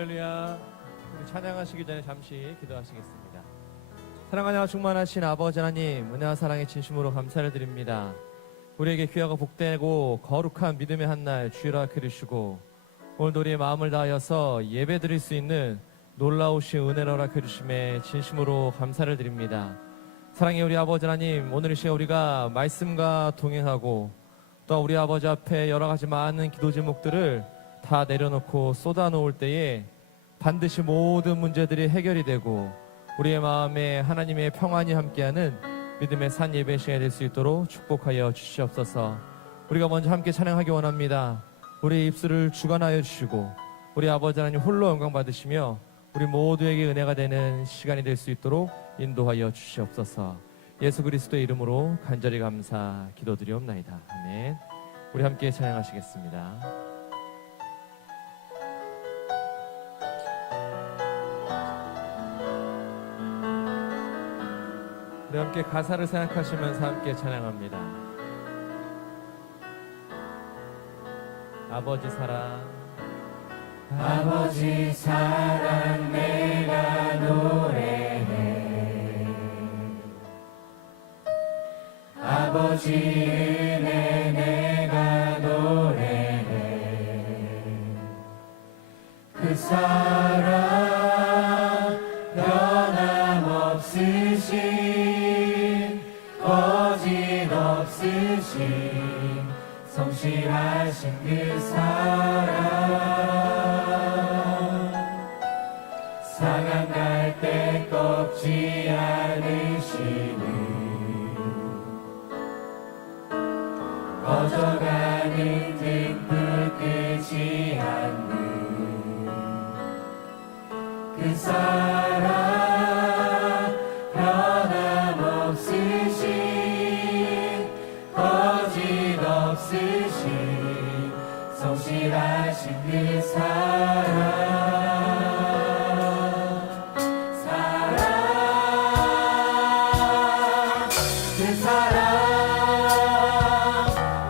할렐루야. 우리 찬양하시기 전에 잠시 기도하시겠습니다. 사랑하여 충만하신 아버지 하나님, 은혜와 사랑의 진심으로 감사를 드립니다. 우리에게 귀하고 복되고 거룩한 믿음의 한날 주일아 그리시고 오늘도 우리의 마음을 다하여서 예배 드릴 수 있는 놀라우신 은혜를 허락해 주심에 진심으로 감사를 드립니다. 사랑의 우리 아버지 하나님, 오늘 이 시간 우리가 말씀과 동행하고 또 우리 아버지 앞에 여러 가지 많은 기도 제목들을 다 내려놓고 쏟아놓을 때에 반드시 모든 문제들이 해결이 되고 우리의 마음에 하나님의 평안이 함께하는 믿음의 산 예배 시간이 될 수 있도록 축복하여 주시옵소서. 우리가 먼저 함께 찬양하기 원합니다. 우리의 입술을 주관하여 주시고 우리 아버지 하나님 홀로 영광 받으시며 우리 모두에게 은혜가 되는 시간이 될 수 있도록 인도하여 주시옵소서. 예수 그리스도의 이름으로 간절히 감사 기도드리옵나이다. 아멘. 우리 함께 찬양하시겠습니다. 우리 함께 가사를 생각하시면서 함께 찬양합니다. 아버지 사랑, 아버지 사랑 내가 노래해. 아버지 은혜 내가 노래해. 그 사랑 변함없으신 거짓없으신 성실하신 그 사랑 상한 갈대 꺾지 않으시는 꺼져가는 등불 끄지 않는 그 사랑 변함없으신 거짓없으신 성실하신 그 사랑 그 사랑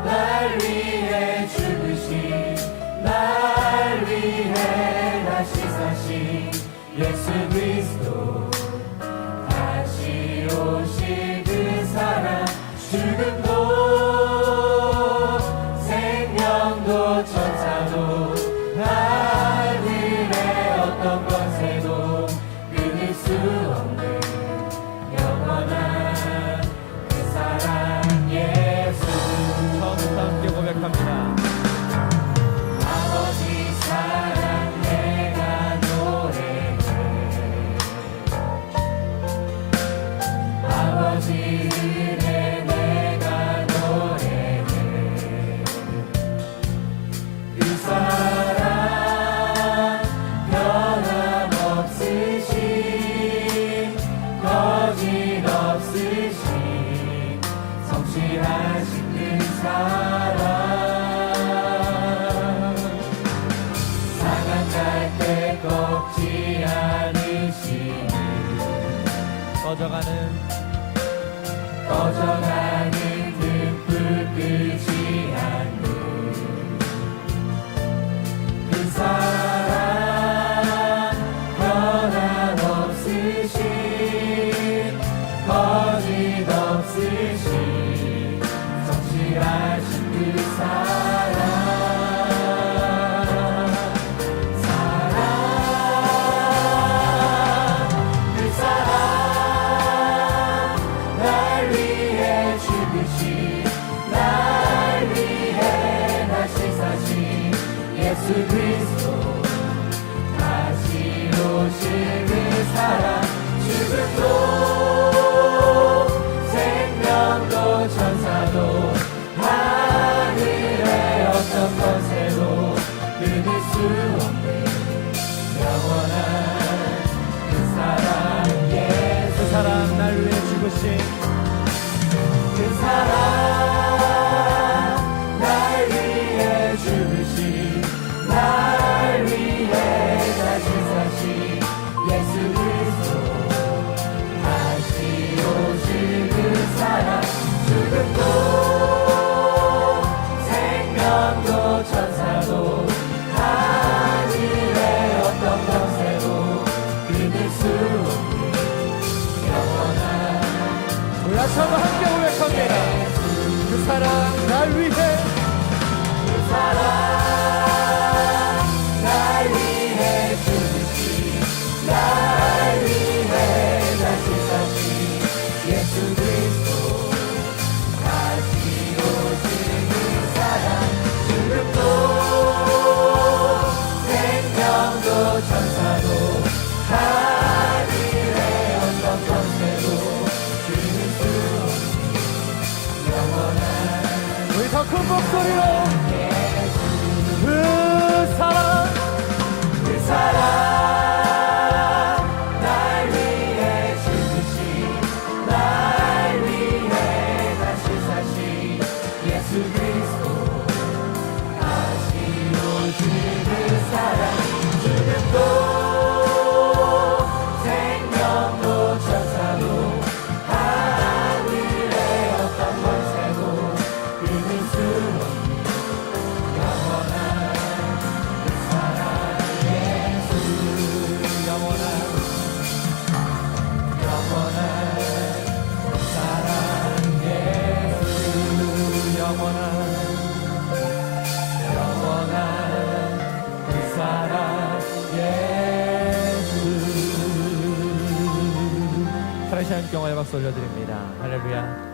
날 위해 죽으신 날 위해 다시 사신 예수 그리스도 다시 오실 그 사랑 죽음도 생명도 천사도 하늘의 어떤 권세도 끊을 수 없는 영원한 그 사랑 예수 처음부터 함께 고백합니다. 아버지 사랑 내가 노래해. 아버지 은혜 내가 노래해. 그 사랑 변함없으신 거짓없으신 성실하신 그 사랑 상한 갈대 꺾지 않으시는 꺼져가는 등불 끄지 않는 그 사랑 변함없으신 거짓없으신 성실하신 그 사랑 그 사랑 날 위해 다시 한번 함께 고백합니다. 그 사랑 날 위해 날 위해 죽으신 날 위해 다시 사신 예수 그리스도 다시 오신 그 사랑 죽음도 생명도 천사도 하늘의 어떤 권세도 주는 수 영원한 우리 더 큰 목소리로 그 사랑 그 사랑 날 위해 죽으신 날 위해 다시 사신 예수 그리스도 다시 오신 그 사랑 죽음도 생명도 천사도 하늘의 어떤 권세도 끊을 수 없는 영원한 그 사랑 예수 영원한 그 사랑 예수 영원한 그 사랑 예수 살아계신 하나님 영화의 박수 올려드립니다. 할렐루야.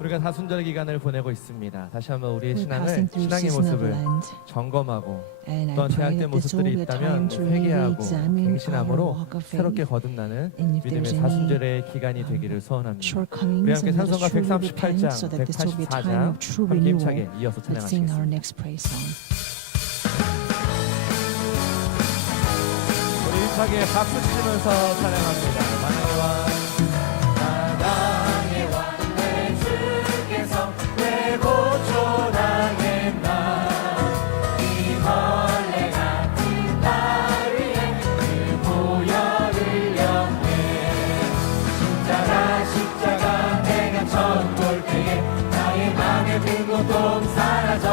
우리가 다순절 기간을 보내고 있습니다. 다시 한번 우리의 We're 신앙을 passing through 신앙의 season of 모습을 Lent, 점검하고 and I 또한 pray 제약된 that this will 모습들이 be a time 있다면 to 회개하고 re-examine our 갱신함으로 walk of 새롭게 faith, 거듭나는 and if 믿음의 there's any 다순절의 기간이 되기를 소원합니다. 우리 shortcomings, 함께 and let us 찬송가 truly repent 138장, so that this will be a time 184장 of true 함께 힘차게 renewal. 이어서 Let's sing our 찬양하시겠습니다. next praise song. 우리 힘차게 박수 치면서 찬양합니다. 만왕의 왕 사랑의 왕내 주께서 왜 고초당했나 이 벌레 같은 날 위해 그 보혈을 흘렸네 십자가 내가 처음 볼 때에 나의 맘에 든 고통 사라져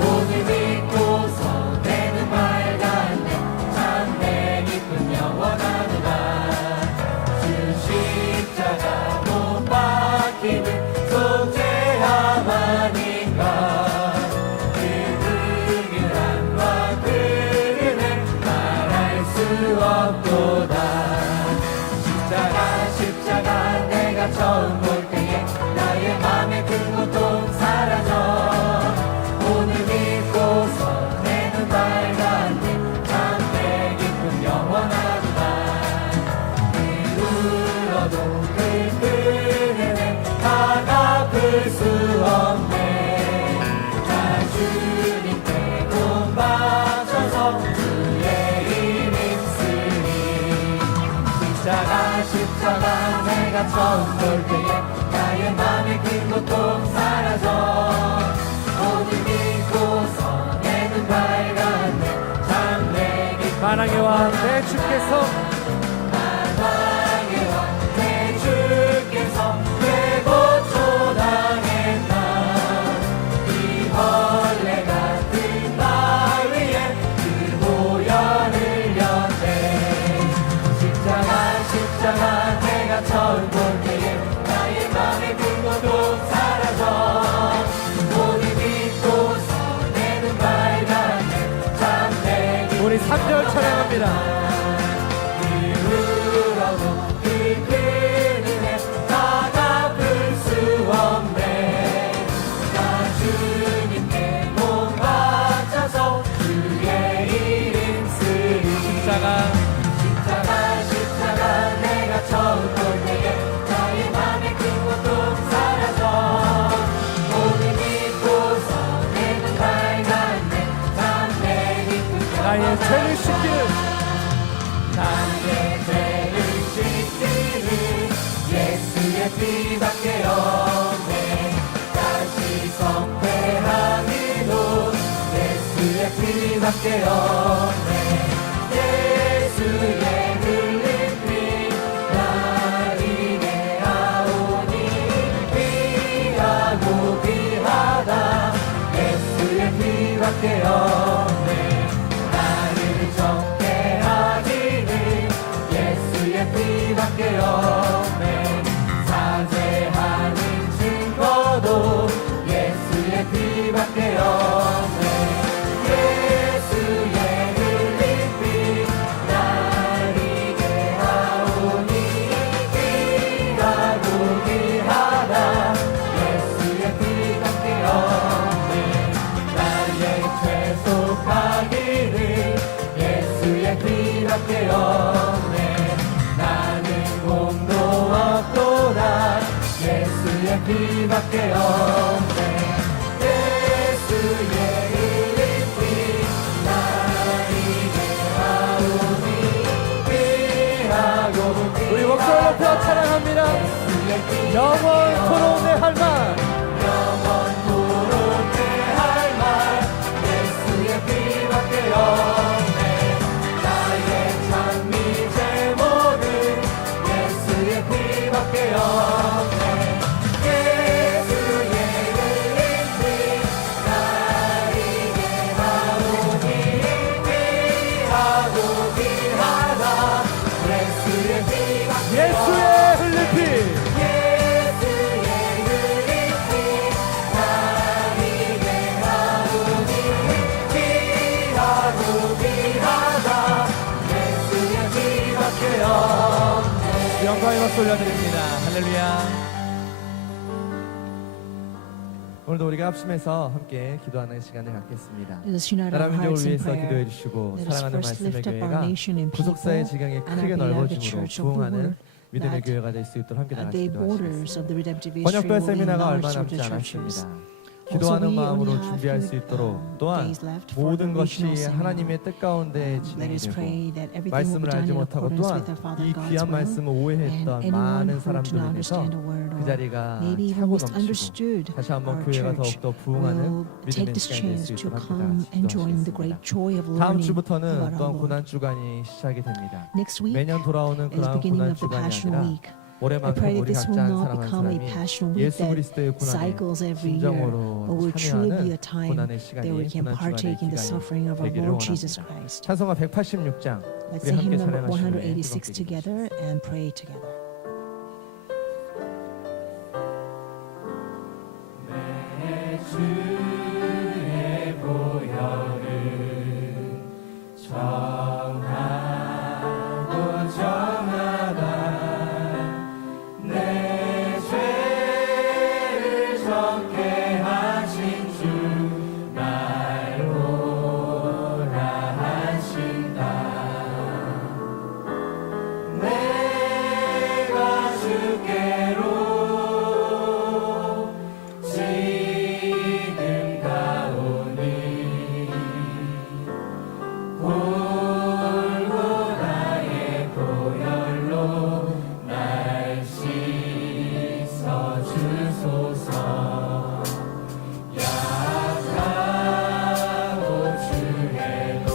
오늘 믿고서 내는 맑았네 참내 기쁨 영원하도다 주 십자가 못 박히는 속죄함 아닌가 그 불길함과 그 은혜 말할 수 없도다 십자가 내가 처음 볼 때에 나의 맘에 든 고통 사라져 오늘 믿고서 내는 밝았네 참내 기쁨 영원하도다 울어도 그 은혜는 다 갚을 수 없네 나 주님께 돈 바쳐서 주의 이름 쓰리 십자가 내가 처음 볼 때에 나의 맘에 긴 고통 사라져 오늘 믿고서 내는 밝았네 참내 기쁨 만왕의 왕 내 주께서 만왕의 왕 내 주께서 왜 고초당했나 이 벌레 같은 날 위해 그 보혈을 흘렸네 십자가 내가 처음 볼 때에 나의 맘에 든 고통 사라져 오늘 믿고서 내는 밝았네 참내 우리 3절 찬양합니다. 울어도 그 은혜 다 갚을 수 없네 나 주님께 몸 바쳐서 주의 이름 쓰리 십자가 내가 처음 볼 때에 나의 맘에 큰 고통 사라져 오늘 믿고서 내는 밝았네 참내 기쁨 나의 죄를 씻기는 나의 죄를 씻기는 예수의 피밖에 없네 다시 성패하는 옷 예수의 피밖에 없네 예수의 흘린 피 나에게 하오니 귀하고 귀하다 예수의 피밖에 없네 나를 정죄하기는 예수의 피밖에 없네 피밖에 없네. 나는 공도 없도다. 예수의 피밖에 없네. 예수의 흘린 피 나에게 하오니 피하고 피. 우리 목소리 높여 찬양합니다. 영원토록 내 할 말, 영원토록 내 할 말. 예수의 피밖에 없네. 나의 찬미 제목은 예수의 피밖에 없네. 예수의 흘린 피 나에게 하오니 피하고 피하다. 예수의 피밖에 예수의 흘린 피. 영광의 박수 올려드립니다. 할렐루야. 오늘도 우리가 합심해서 함께 기도하는 시간을 갖겠습니다. Let us unite 나라 our 민족을 hearts in 위해서 기도해 prayer. 주시고 Let us 사랑하는 first 말씀의 lift up our 교회가 nation and 구속사의 people 지경이 and 크게 our beloved 넓어짐으로 church of the 부흥하는 world, 믿음의 that 교회가 될 수 있도록 함께 다 같이 the 기도하시겠습니다. borders of the redemptive 번역별 history will be 세미나가 얼마 enlarged 남지 with the churches. 않았습니다. Also, 기도하는 we 마음으로 only have 준비할 수 few, 있도록 또한 days left for 모든 the 것이 regional seminar. 하나님의 뜻 가운데 Let 진행이 us 되고 pray that everything will be 말씀을 done 알지 in 못하고 accordance 또한 with our Father 이 God's 귀한 will. 말씀을 And 오해했던 anyone 많은 who did not 사람들을 위해서 understand a word 그 or 자리가 maybe even 차고 넘치고 misunderstood 다시 한번 our 교회가 church 더욱더 부흥하는 will take 믿음의 this 시간이 될 수 chance to 있도록 함께 다 come 같이 and join the 기도하시겠습니다. great joy of 다음 learning 주부터는 about 또한 our 고난 Lord. 주간이 시작이 됩니다. Next week 매년 돌아오는 is the 그러한 beginning 고난 of the 주간이 Passion 아니라 Week. I 올해만큼 pray that 우리 this 각자 will 한 not 사람 한 become a 사람이 Passion Week 예수 that 그리스도의 고난에 cycles every year, 진정으로 but will truly be 참여하는 a time 고난의 that 시간이 we can 고난 주간의 partake in the 기간이 suffering of our 되기를 Lord Jesus 원합니다. Christ. 찬송가 186장 Let's 우리 sing 함께 hymn number 찬양하시는 186 together and pray together. 주의 보혈을 정하고 정하다. 내 죄를 적게 하신 주 날 오라 하신다. 내가 주께로 지금 가오니 골고다의 보혈로 날 씻어 주소서. 약하고 주해도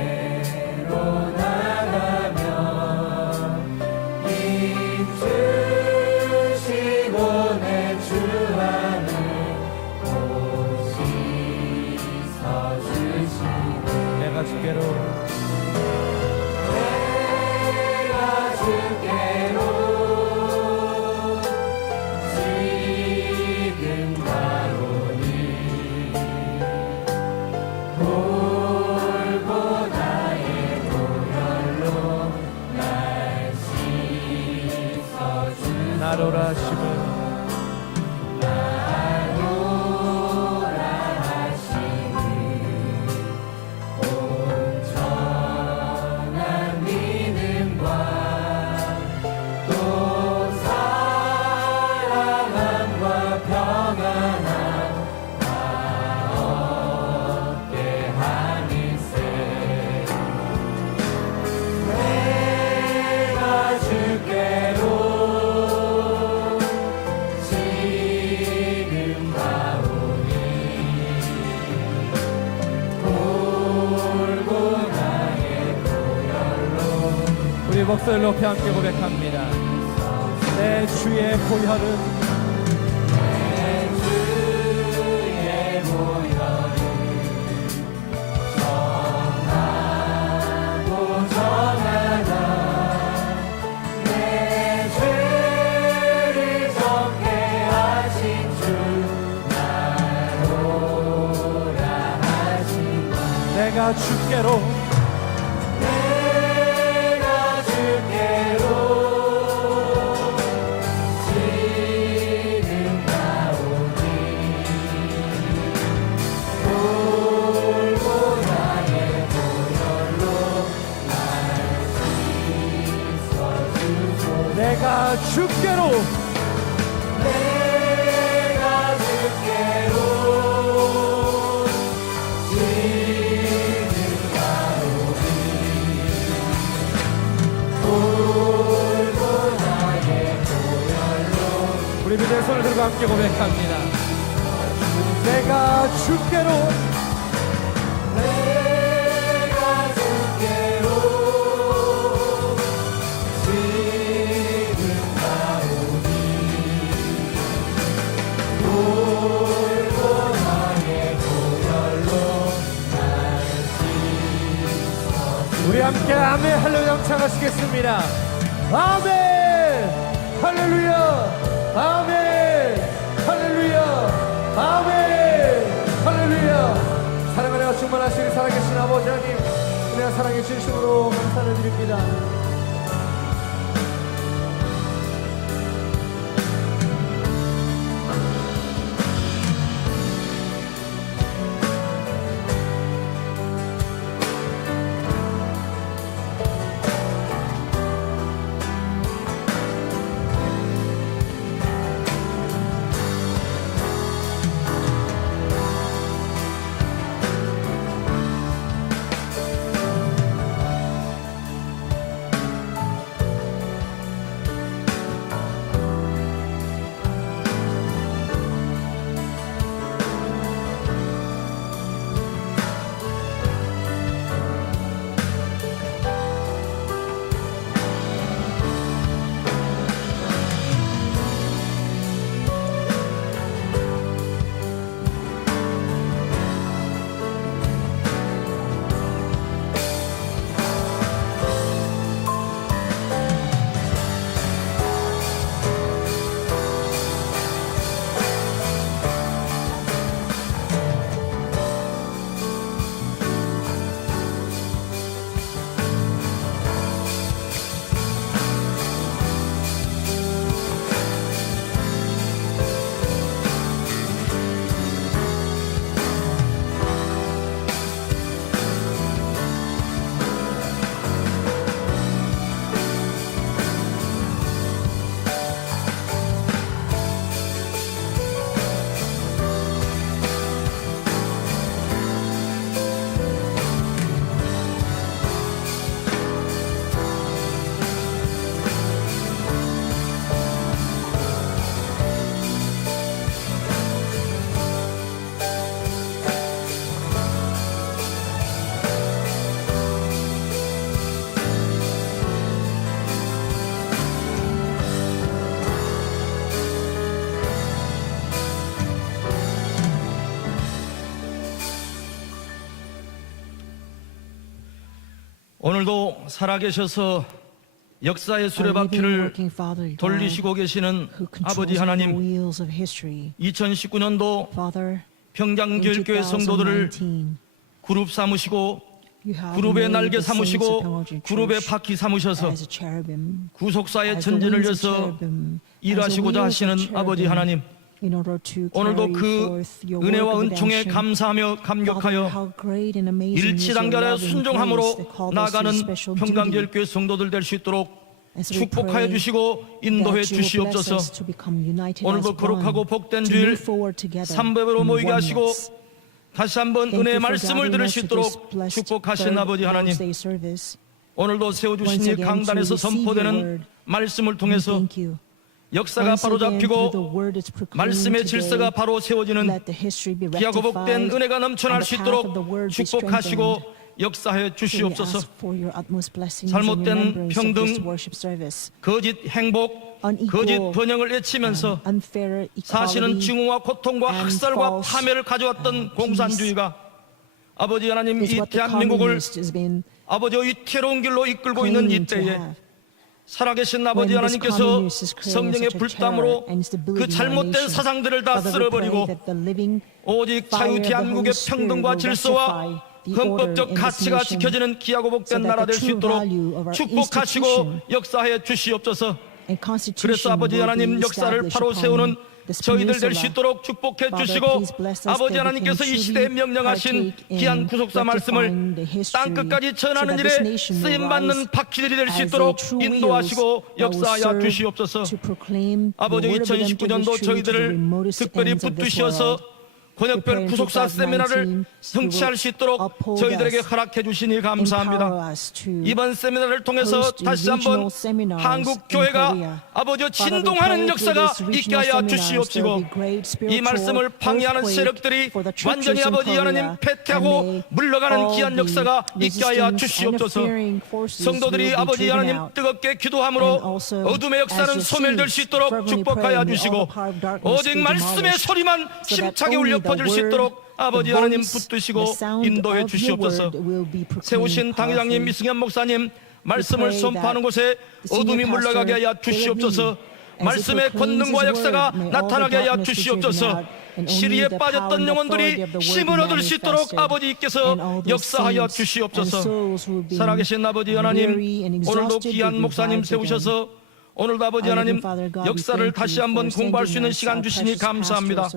주께로 나가면 입주시고 내 주 안을 오직 서주시고. 내가 주께로 내가 주께로 지금 가오니 골고다의 보혈로 날 씻어주소서. 나로라 하심은 나로라 하시니 온전한 믿음과 또 사랑함과 평안함 다 얻게 하니세. 내가 주께로 지금 가오니 골고다의 보혈로. 우리 목소리 높여 함께 고백합니다. 내 주의 보혈은 내 주의 보혈을 정하고 정하다. 내 죄를 적게 하신 주 나로라 하신다. 내가 주께로 내가 주께로 지금 가오니 골고다의 내가 주께로 내가 주께로 우리 믿음의 손을 들고 함께 고백합니다. 내가 주께로 내가 주께로 지금 가오니 돌고 나의 보혈로 날 씻어 우리 함께 아멘 할렐루야唱하시겠습니다. 아멘 할렐루야 아멘 할렐루야 아멘 할렐루야. 사랑하여 충만하시는 살아계신 아버지 하나님, 은혜와 사랑의 진심으로 감사를 드립니다. 오늘도 살아계셔서 역사의 수레바퀴를 돌리시고 계시는 아버지 하나님, 2019년도 평강교회 성도들을 그룹 삼으시고 그룹의 날개 삼으시고 그룹의 바퀴 삼으셔서 구속사의 전진을 위해서 일하시고자 하시는 아버지 하나님, 오늘도 그 은혜와 은총에 감사하며 감격하여 일치단결하여 순종함으로 나아가는 평강교회 성도들 될 수 있도록 축복하여 주시고 인도해 주시옵소서. 오늘도 거룩하고 복된 주일 삼배배로 모이게 하시고 다시 한번 은혜의 말씀을 들을 수 있도록 축복하신 아버지 하나님, 오늘도 세워주신 이 강단에서 선포되는 말씀을 통해서 역사가 바로 잡히고 말씀의 질서가 바로 세워지는 귀하고 복된 은혜가 넘쳐날 수 있도록 축복하시고 역사해 주시옵소서. 잘못된 평등, 거짓 행복, 거짓 번영을 외치면서 사실은 증오와 고통과 학살과 파멸을 가져왔던 공산주의가 아버지 하나님 이 대한민국을 아버지 위태로운 길로 이끌고 있는 이때에 살아계신 아버지 하나님께서 성령의 불담으로 그 잘못된 사상들을 다 쓸어버리고 오직 자유 대한민국의 평등과 질서와 헌법적 가치가 지켜지는 귀하고 복된 나라 될 수 있도록 축복하시고 역사해 주시옵소서. 그래서 아버지 하나님 역사를 바로 세우는 저희들 될 수 있도록 축복해 주시고 아버지 하나님께서 이 시대에 명령하신 귀한 구속사 말씀을 땅끝까지 전하는 일에 쓰임받는 바퀴들이 될 수 있도록 인도하시고 역사하여 주시옵소서. 아버지 2019년도 저희들을 특별히 붙드셔서 권역별 구속사 세미나를 성취할 수 있도록 저희들에게 허락해 주시니 감사합니다. 이번 세미나를 통해서 다시 한번 한국 교회가 아버지 진동하는 역사가 있게 하여 주시옵시고 이 말씀을 방해하는 세력들이 완전히 아버지 하나님 패퇴하고 물러가는 귀한 역사가 있게 하여 주시옵소서. 성도들이 아버지 하나님 뜨겁게 기도함으로 어둠의 역사는 소멸될 수 있도록 축복하여 주시고 오직 말씀의 소리만 힘차게 울려 퍼질 수 있도록 아버지 하나님 붙드시고 인도해 주시옵소서. 세우신 당회장님 이승현 목사님 말씀을 선포하는 곳에 어둠이 물러가게 하여 주시옵소서. 말씀의 권능과 역사가 나타나게 하여 주시옵소서. 시리에 빠졌던 영혼들이 힘을 얻을 수 있도록 아버지께서 역사하여 주시옵소서. 살아계신 아버지 하나님 오늘도 귀한 목사님 세우셔서 오늘도 아버지 하나님 역사를 다시 한번 공부할 수 있는 시간 주시니 감사합니다.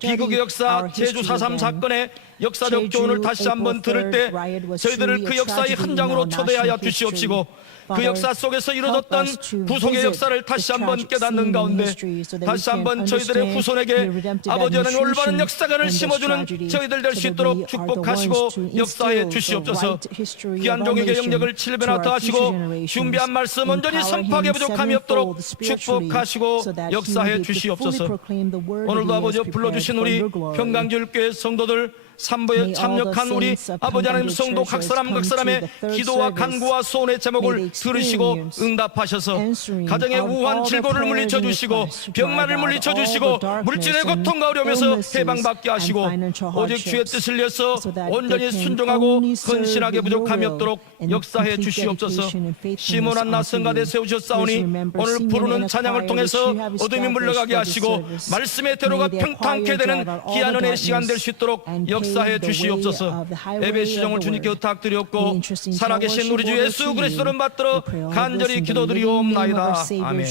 비극의 역사 제주 4.3 사건의 역사적 교훈을 다시 한번 들을 때 저희들을 그 역사의 현장으로 초대하여 주시옵시고 그 역사 속에서 이루어졌던 구속의 역사를 다시 한번 깨닫는 가운데 다시 한번 저희들의 후손에게 아버지 하나님 올바른 역사관을 심어주는 저희들 될 수 있도록 축복하시고 역사해 주시옵소서. 귀한 종에게 영역을 7배나 더하시고 준비한 말씀 온전히 선포하게 부족함이 없도록 축복하시고 역사해 주시옵소서. 오늘도 아버지 불러주신 우리 평강주일교회 성도들 삼부에 참여한 우리 아버지 하나님 성도 각 사람의 기도와 간구와 소원의 제목을 들으시고 응답하셔서 가정의 우환 질고를 물리쳐 주시고 병마를 물리쳐 주시고 물질의 고통과 어려움에서 해방받게 하시고 오직 주의 뜻을 위해서 온전히 순종하고 헌신하게 부족함이 없도록 역사해 주시옵소서. 시몬 한나 성가대 세우셨사오니 오늘 부르는 찬양을 통해서 어둠이 물러가게 하시고 말씀의 대로가 평탄케 되는 귀한 은혜의 시간 될 수 있도록 역사해 주시옵소서. 예배 시정을 주님께 부탁드렸고 살아계신 우리 주 예수 그리스도를 받들어 간절히 기도드리옵나이다. 아멘.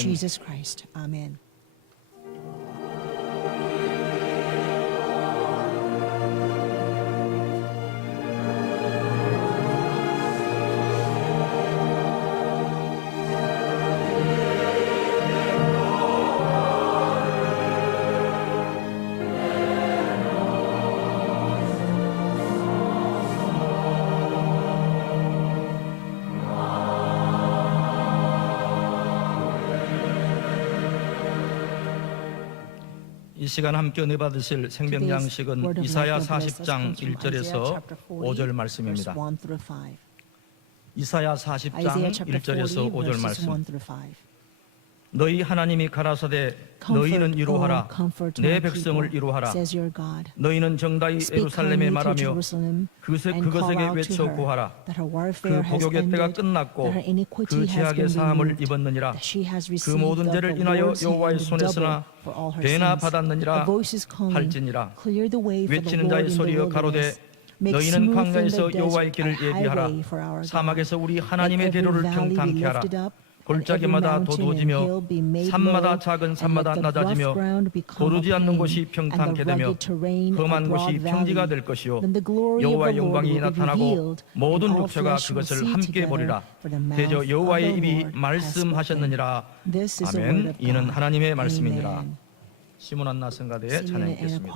이 시간 함께 은혜 받으실 생명 양식은 이사야 40장 1절에서 5절 말씀입니다. 이사야 40장 1절에서 5절 말씀. 너희 하나님이 가라사대 너희는 이루하라 내 백성을 이루하라 너희는 정다이 예루살렘에 말하며 그것에게 외쳐 구하라 그 복역의 때가 끝났고 그 죄악의 사함을 입었느니라 그 모든 죄를 인하여 여호와의 손에서나 배나 받았느니라 할지니라 외치는 자의 소리여 가로되 너희는 광야에서 여호와의 길을 예비하라 사막에서 우리 하나님의 대로를 평탄케 하라 골짜기마다 도도지며 산마다 작은 산마다 낮아지며 고르지 않는 곳이 평탄케 되며 험한 곳이 평지가 될 것이요 여호와의 영광이 나타나고 모든 육체가 그것을 함께 보리라 대저 여호와의 입이 말씀하셨느니라. 아멘. 이는 하나님의 말씀이니라. 시몬 한나 성가대의 찬양이 있겠습니다.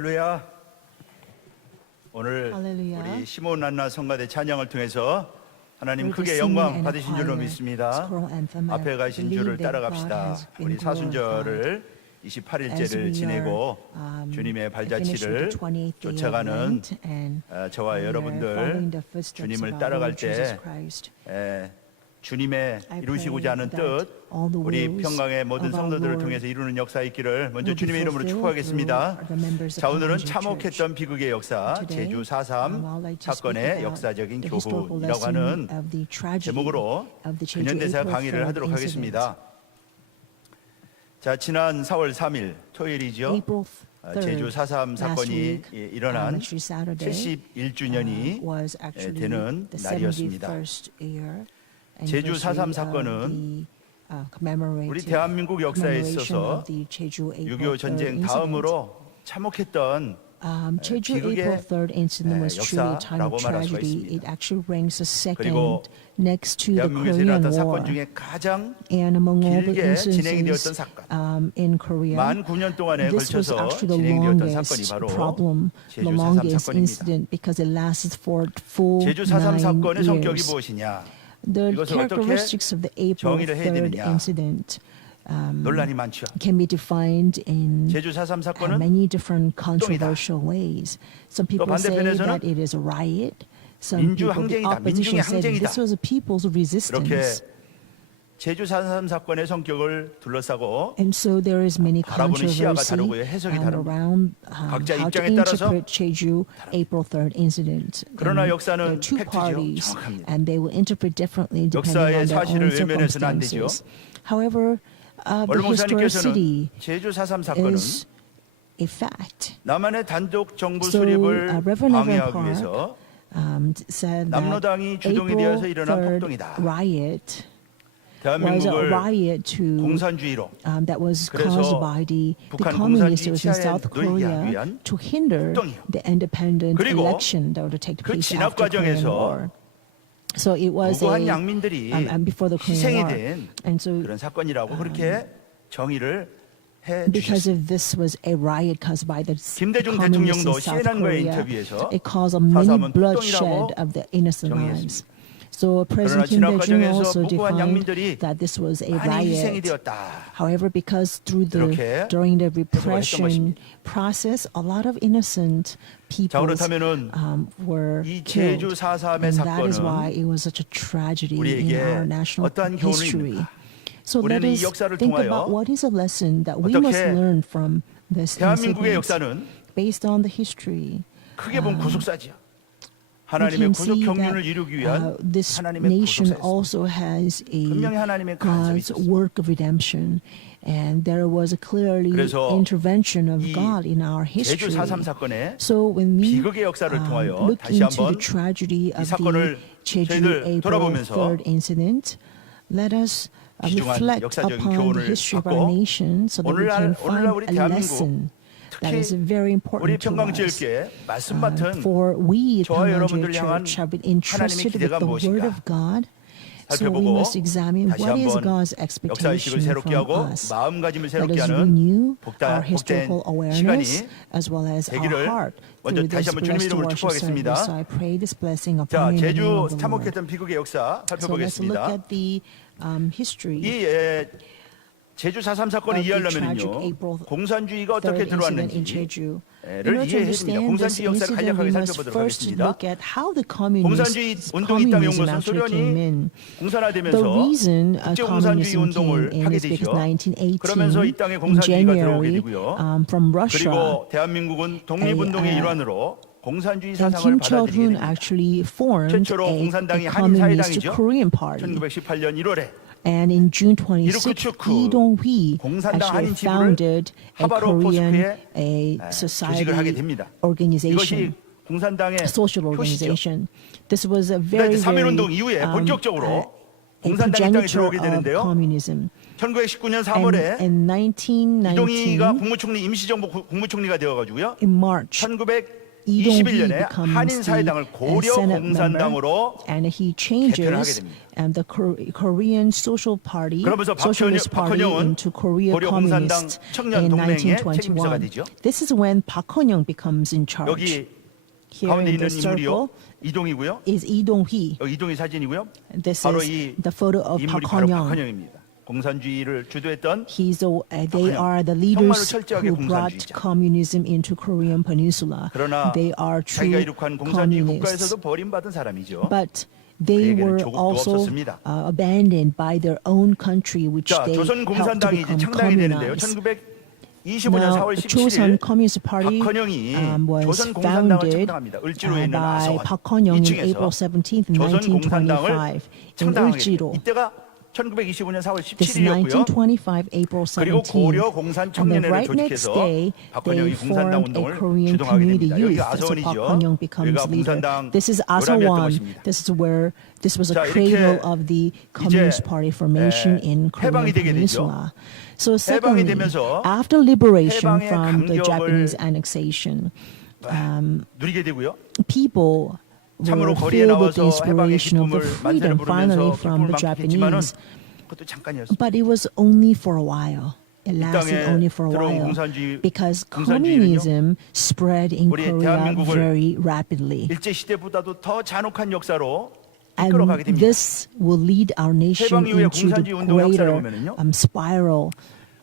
할렐루야. 오늘 할렐루야. 우리 시몬 안나 성가대 찬양을 통해서 하나님 We're 크게 to sing 영광 and 받으신 줄로 acquire 믿습니다. scroll anthem. I 앞에 가신 believe 줄을 that 따라갑시다. God has been 우리 사순절을 glorified. As 28일째를 we 지내고 are, 주님의 finished 발자취를 with the 28th day of 쫓아가는 Lent and 저와 we are 여러분들 following the footsteps 주님을 of our 따라갈 Lord Jesus 때 Christ. 주님의 I 이루시고자 하는 pray that 뜻 all the 우리 wills 평강의 모든 of our 성도들을 Lord 통해서 이루는 역사 있기를 먼저 will be 주님의 이름으로 fulfilled 축복하겠습니다. through the members of 자, 오늘은 Evangel 참혹했던 Church. 비극의 역사 Today, 제주 4.3 I'd like to speak 사건의 about 역사적인 the historical 교훈이라고 lesson 하는 of the tragedy 제목으로 of the Jeju 근현대사 April 강의를 3rd 하도록 incident. 하겠습니다. 자, 지난 4월 3일 토요일이죠. April 3rd, 제주 4.3 last 사건이 week, 일어난 actually Saturday, 71주년이 was actually 되는 the 날이었습니다. 71st year 제주 anniversary 4.3 of 사건은 the, commemorative 우리 대한민국 역사에 commemoration 있어서 of the Jeju April 6.25 3rd 전쟁 incident. 다음으로 참혹했던 Jeju 비극의, April 3rd incident was truly a time of 역사라고 말할 수가 tragedy. 있습니다. It actually ranks a 그리고 second next to the 대한민국에서 Korean 일어났던 War. 사건 중에 가장 And among all the 길게 진행이 되었던 instances 사건, in Korea, 만 9년 동안에 this was 걸쳐서 actually the 진행되었던 사건이 longest 바로 problem, the 제주 4.3 longest 사건입니다. incident because it lasted for full 제주 4.3 사건의 9 성격이 years. 무엇이냐? The 이것을 어떻게 characteristics of the April 정의를 해야 3rd 되느냐? incident 논란이 많죠. can be defined in 제주 4.3 사건은 many different controversial ways. Some people say 반대편에서는 that it is a riot. Some people, the 민주항쟁이다, opposition 민중의 said 항쟁이다. this was a people's 이렇게 resistance. 제주 4.3 사건의 성격을 둘러싸고 And so there is many 바라보는 시야가 controversy 다르고요, 해석이 다릅니다. around 각자 how to 입장에 따라서 interpret Jeju April 3rd incident. 그러나 And 역사는 there are two 팩트죠. parties, 정확합니다. and they will interpret differently depending 역사의 on their 사실을 own 외면해서는 안 되죠. circumstances. However, the 원로 목사님께서는 historicity 제주 4.3 사건은 is a fact. 남한의 단독 정부 So, 수립을 Reverend 방해하기 Park, 위해서 said that 남로당이 주동이 April 되어서 일어난 3rd 폭동이다. riot was a 대한민국을 riot to 공산주의로 that was 그래서 caused by the 북한 communists 공산주의 in South 치하에 놓이기 Korea 위한 to hinder 폭동이요. the independent 그리고 election that would take 그 place 진압 after Korean 과정에서 War. So it was 무고한 a 양민들이 and before the Korean 희생이 War. 된 And so 그런 사건이라고 그렇게 정의를 해 because 주셨습니다. of this was a riot caused by the 김대중 communists 대통령도 in South CNN과의 Korea. 인터뷰에서 It caused a many 4.3은 bloodshed 폭동이라고 of the innocent lives. So 그러나 President Kim 진압 Dae-jung 과정에서 also 무고한 defined 양민들이 that this was a 많이 희생이 riot. 되었다. However, because through 이렇게 during the 해석을 했던 repression process, a lot of innocent 자, people 그렇다면은 were 이 killed, 제주 4.3의 and that is 사건은 why it was such a tragedy in 우리에게 our national 어떠한 교훈을 history. 입는가? So let 우리는 이 us 역사를 think 통하여 about what is a lesson that we 어떻게 must learn from this 대한민국의 incident 역사는 based on the history. 크게 보면 구속사지요. We 하나님의 can 구속 see 경륜을 that 이루기 위한 this 하나님의 nation 구속사였습니다. also has a 분명히 하나님의 간섭이 God's 있었습니다. work of redemption, and there was a clearly 그래서 intervention of 이 God in our 제주 history. 4.3 사건의 So when we 비극의 역사를 통하여 look 다시 into 한번 the tragedy 이 of the 사건을 Jeju 저희들 April 돌아보면서 3rd incident, let us 귀중한 reflect 역사적인 upon the 교훈을 history of 받고 our nation so that we 오늘날 can find 우리 a 대한민국 lesson that 특히 is very 우리 important to us. 평강지을교회 말씀 맡은 For we, 저와 평강지el 여러분들을 향한 Church, have been 하나님의 entrusted with 기대가 the Word 무엇인가 of God. So we 살펴보고 must examine 다시 what is 한번 God's 역사의식을 expectation 새롭게 from 하고 us. 마음가짐을 Let 새롭게 us 하는 renew our 복된 historical awareness 시간이 as well as our 되기를 heart 먼저 through 다시 this 한번 주님의 blessed 이름으로 worship 축복하겠습니다. service. So I pray this blessing 자, upon you in the name 제주 of the Lord. 참혹했던 비극의 역사 So let's look 살펴보겠습니다. at the history. 이 제주 4.3 사건을 of the tragic 이해하려면요 April 공산주의가 어떻게 3rd incident in 들어왔는지 Jeju. 를 In order to 이해해야 됩니다. understand this 공산주의 역사를 incident, we 간략하게 must 살펴보도록 first 하겠습니다. look at how the 공산주의 운동이 있다는 communism 것은 actually came 소련이 in. The 공산화되면서 reason 국제 공산주의 communism 운동을 came in 하게 is because 되죠. 그러면서 이 1918 땅에 in 공산주의가 들어오게 January 되고요. from Russia. 그리고 대한민국은 독립운동의 a, 일환으로 공산주의 And 사상을 Kim 받아들이게 Chul-hun 됩니다. actually formed 최초로 a 공산당이 communist 한인사회당이죠. Korean party. 1918년 1월에 And in June 26, 이루크츠크 Lee Dong-hui 공산당 actually 한인 지부를 founded a 하바로 Korean 포스크에 society 조직을 하게 됩니다. organization. 이것이 공산당의 social 표시죠. organization. This was a 그러니까 very, 이제 3.1 very 운동 이후에 본격적으로 a 공산당 입장에 progenitor 들어오게 of 되는데요. communism. 1919년 And 3월에 in 이동희가 1919, 국무총리 임시정부 국무총리가 되어가지고요. in March, 1920 Lee Dong-hee 21년에 becomes 한인 사회당을 the 고려 Senate member, 공산당으로 and he 개편을 하게 changes 됩니다. the Korean Social Party, 그러면서 Socialist Party 박헌영은 into Korea 고려 공산당 Communist 청년 in 동맹의 책임자가 1921. 되죠. This is when Park Hun-young becomes in charge. 여기 Here 가운데 in 있는 this 인물이요. circle 이동이고요. is Lee Dong-hee. 여기 이동희 사진이고요. This 바로 is 이 the photo of 인물이 Park 바로 Hun-young. 박헌영입니다. 공산주의를 주도했던 They are the 정말로 leaders 철저하게 who brought 공산주의자. communism into Korean Peninsula. 그러나 They are 자기가 true 이룩한 공산주의 communists. 국가에서도 버림받은 사람이죠. But they 그에게는 were 조국도 also 없었습니다. abandoned by their own country, which 자, they 조선 helped to 공산당이 이제 become 창당이 되는데요. communized. 1925년 Now, 4월 Chosun 17일 Communist Party 박헌영이 was 조선 공산당을 founded 창당합니다. 을지로에 있는 by 아서원 Park Hun-young in 2층에서 April 17th, 조선 공산당을 1925, in 창당하게 됩니다. Uljiro. 이때가 1925년 4월 This is 17일이었고요. 1925, April 그리고 17th. 고려 공산 And then 청년회를 right next 조직해서 day, 박헌영이 they 공산당 formed a 운동을 Korean 주동하게 community 됩니다. 여기 youth. So Park 아서원이죠. Hun-young becomes 여기가 leader. 공산당 This is 요람이었던 Asawan. 것입니다. This was a 자, cradle 이렇게 of the Communist Party formation in 해방이 Korean 되게 되죠. Peninsula. So 해방이 secondly, 되면서 after liberation 해방의 from the 감격을 Japanese annexation, 누리게 되고요. people 참으로 were 거리에 filled with the 나와서 해방의 inspiration of the 기쁨을 만세를 freedom finally 부르면서 from 기쁨을 the 만끽했지만은 Japanese. 그것도 잠깐이었습니다. But it was only for a while. It lasted 땅에 only for a 들어온 while 공산주의- because 공산주의는요, communism spread in 우리 Korea 대한민국을 very rapidly. 일제 시대보다도 더 잔혹한 역사로 And 이끌어가게 됩니다. this will lead our nation 해방 이후의 into the 공산주의 운동의 역사를 greater 보면은요, spiral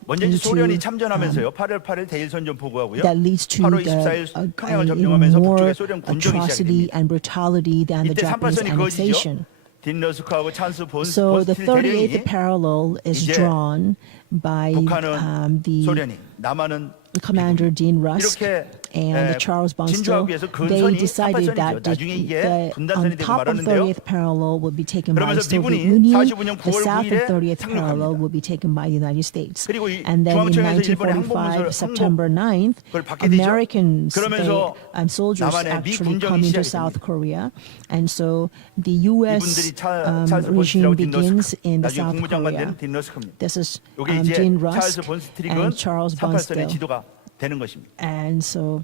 먼저 이제 into, 소련이 참전하면서요. 8월 8일 대일선전 보고하고요. that leads to 8월 the 24일 평양을 even 점령하면서 more 북쪽에 소련 군정이 atrocity 시작됩니다. and brutality than the 이때 Japanese 38선이 그것이죠. annexation. 딘 러스크하고 찬스 So the 본스틸 38th 대령이 parallel is 이제 drawn by 북한은 the 소련이 남한은 Commander Dean Rusk 이렇게 and Charles Bonstell. 진주하기 위해서 They 근선이 decided 38선이죠. that 나중에 이게 on 분단선이 되고 top of 말았는데요. 30th parallel will be taken by the 그러면서 Soviet 미군이 Union. 45년 The 9월 south of 9일에 30th parallel 상륙합니다. will be taken by the United States. 그리고 이 And then in 중앙청에서 일본의 1945, 항복문서를 September 9th, 그걸 받게 되죠. Americans 그러면서 soldiers 남한에 미 actually 군정이 come into 시작이 South 됩니다. Korea, and so the U.S. 이분들이 찰스 regime 본스틸하고 딘 begins 러스크, in the 나중에 South 국무장관 Korea. 되는 딘 러스크입니다. This is 여기 이제 Dean 찰스 Rusk 본스틸은 and Charles 38선의 Bonstell. 지도가 되는 것입니다. And so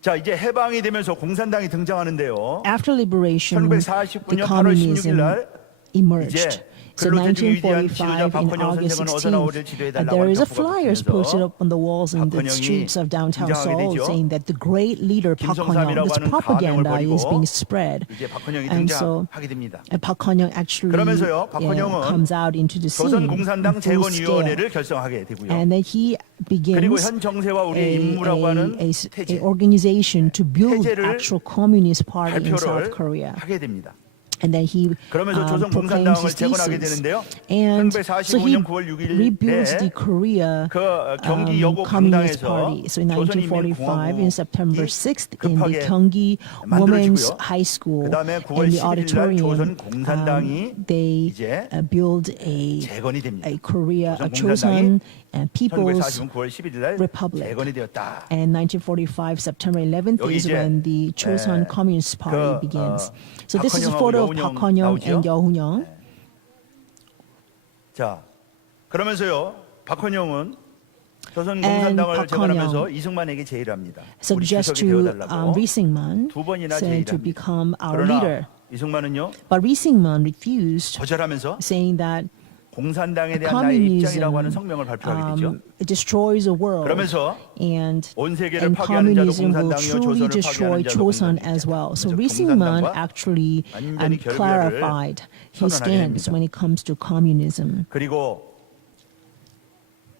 자, 이제 해방이 되면서 공산당이 등장하는데요. after liberation, the 1949년 8월 16일 communism 날 emerged. 이제 So 근로대중 위대한 1945 지도자 in 박헌영 August 선생은 어서 나오를 16th, 지도해달라고 there 하는 is a 벽보가 flyers 붙으면서 posted up on the walls in the 박헌영이 streets of downtown 등장하게 Seoul 되죠. saying that the great leader Park Hun-young, 김성삼이라고 this 하는 propaganda 가명을 is 버리고 being spread. 이제 박헌영이 And so 등장하게 됩니다. Park Hun-young actually 그러면서요, 박헌영은 comes out into the scene 조선 in 공산당 full scale. 재건위원회를 결성하게 되고요. And then he 그리고 begins 현 정세와 우리의 임무라고 하는 a 태제, organization to build 태제를 actual communist party in South 발표를 Korea. 하게 됩니다. And then he 그러면서 조선 proclaims 공산당을 his 재건하게 thesis. 되는데요. And so he 1945년 9월 6일에 rebuilds the Korea 그 경기 여고 Communist 강당에서 Party. So in 1945, in September 6th, in the 급하게 Gyeonggi Women's 만들어지고요. High School, 그다음에 9월 in the 11일 날 조선 auditorium, 공산당이 they 이제 build a 재건이 됩니다. Korea, a 조선 공산당이 Chosun and People's 1945년 9월 11일 날 Republic. 재건이 되었다. And 1945, September 11th 여기 is 이제, when the Chosun Communist Party begins. So this is a photo of Park Hun-young and Yeo Hun-young. 자, 그러면서요. 박헌영은 조선 And 공산당을 Park 재건하면서 Hun-young 이승만에게 제의합니다. 우리 suggests 주석이 to 되어달라고 Ri Sing-man 두 번이나 said to 제의합니다. become our leader. 그러나 이승만은요. But Ri Sing-man refused, 거절하면서 saying that 공산당에 대한 나의 입장이라고 하는 communism 성명을 발표하게 되죠. destroys the world, 그러면서 and 온 세계를 파괴하는 자도 communism will 공산당이요 truly 조선을 destroy 파괴하는 자도 Chosun 공산당이다. as well. So 그래서 Ri Sing-man 공산당과 actually 완전히 결별을 clarified his 선언하게 stance 됩니다. when it comes to communism. 그리고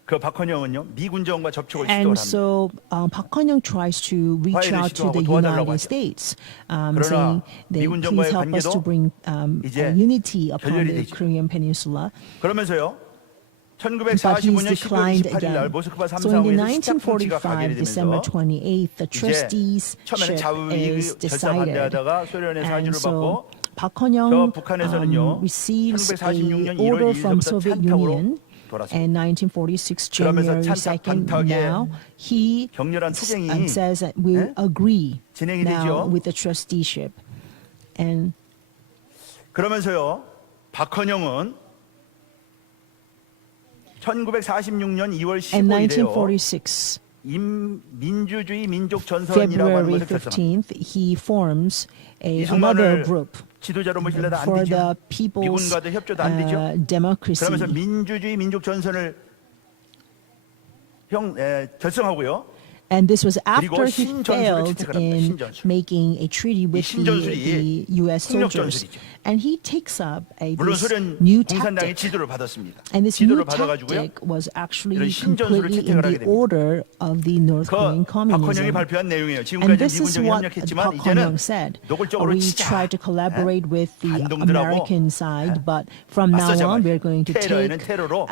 그 박헌영은요 미군정과 접촉을 시도를 And 합니다. so Park Hun-young tries to reach 화해를 out to 시도하고 the 도와달라고 United 하죠. States, 그러나 saying that 미군정과의 please help us to 관계도 bring 이제 unity upon 결렬이 the 되죠. Korean Peninsula. 그러면서요 But he's 1945년 12월 declined 28일 날 again. 모스크바 So in the 삼상회에서 시작 통치가 1945, December 가결되면서 28th, the 이제 trusteeship 처음에는 자위의 is 결사 decided. 반대하다가 소련의 And 사주를 so 받고 Park 저 Hun-young 북한에서는요 receives 1946년 a 1월 order from 2일부터 Soviet 찬탁으로 Union. 돌았습니다. And 1946 그러면서 January 찬탁 2nd, 반탁의 now he 격렬한 투쟁이 says that we'll agree 진행이 now 되죠. with the trusteeship. And 그러면서요 박헌영은 1946년 2월 in 15일에요 1946, 민주주의 민족 전선이라고 하는 February 것을 결성합니다. 15th, he forms 이승만을 another group 지도자로 모시려다 안 for 되죠. the people's 미군과도 협조도 안 되죠. democracy. 그러면서 민주주의 민족 전선을 결성하고요. And this was 그리고 after he 신전술을 failed 채택을 합니다. in 신전술. making a treaty with 신전술이 the U.S. soldiers. 폭력전술이죠. And he takes up 물론 this 소련 new 공산당의 tactic. 지도를 받았습니다. And this new 지도를 받아가지고요. tactic was actually 이런 신전술을 completely in 채택을 하게 the 됩니다. order of the North Korean 그 박헌영이 communism. 발표한 내용이에요. And 지금까지 this is 미군정이 what 협력했지만 Park 이제는 Hon-young said. 노골적으로 We 치자. tried to collaborate with the 반동들하고 American side, but from now 맞서자 on 말이야. we're going to 테러에는 take 테러로,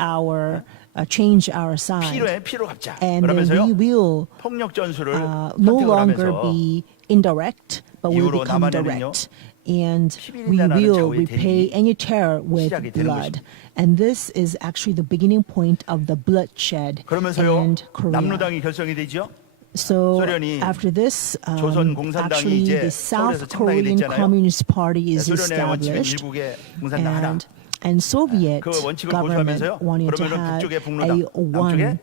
change our side. 피로 갚자. And then 그러면서요. we will 폭력 전술을 no 선택을 longer 하면서 be indirect, but will 이후로 become 남한에는요, direct. And we 11일 나라는 will 좌우의 repay 대립이 any terror with 시작이 되는 blood. And this is actually the beginning point of the bloodshed 그러면서요. in Korea. 남로당이 결성이 되죠. So 소련이 after this, 조선 공산당이 actually 이제 the 서울에서 South 창당이 Korean 됐잖아요. Communist Party is 소련의 원칙은 established. 일국의 공산당 하나. And Soviet 그 원칙을 government 고수하면서요. wanted to 그러면은 have 북쪽에 a 북로당, one 남쪽에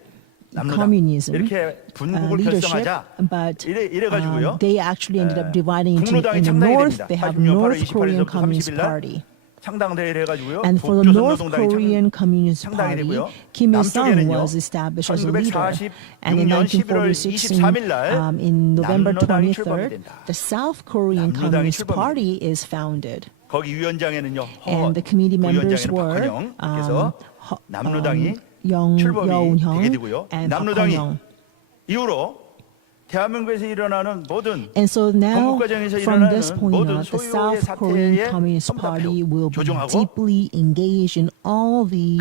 남로당 communism 이렇게 분국을 leadership, 결성하자. but 이래가지고요. they actually ended up dividing into 북로당이 in the 창당이 north 됩니다. they have 86년 8월 North Korean 28일부터 Communist 30일 날 Party. 창당대회를 해가지고요. And for the North Korean Communist 창당이 Party, 되고요. Kim Il-sung 남쪽에는요. was established as a leader. And in 1946년 11월 1946, 23일 날 in November 남로당이 출범이 23rd, 된다. the South Korean 남로당이 Communist 출범이 Party is founded. 거기 위원장에는요. And the committee members 부위원장에는 were 박헌영께서 남로당이 Young 출범이 Yoon-hyung 되게 되고요. and Park 남로당이 Hon-young. 이후로 대한민국에서 일어나는 모든 And so now, 건국 과정에서 from this 일어나는 point 모든 on, the 소유의 South Korean 사태에 Communist 전부 다 Party will be 조종하고 deeply engaged in all the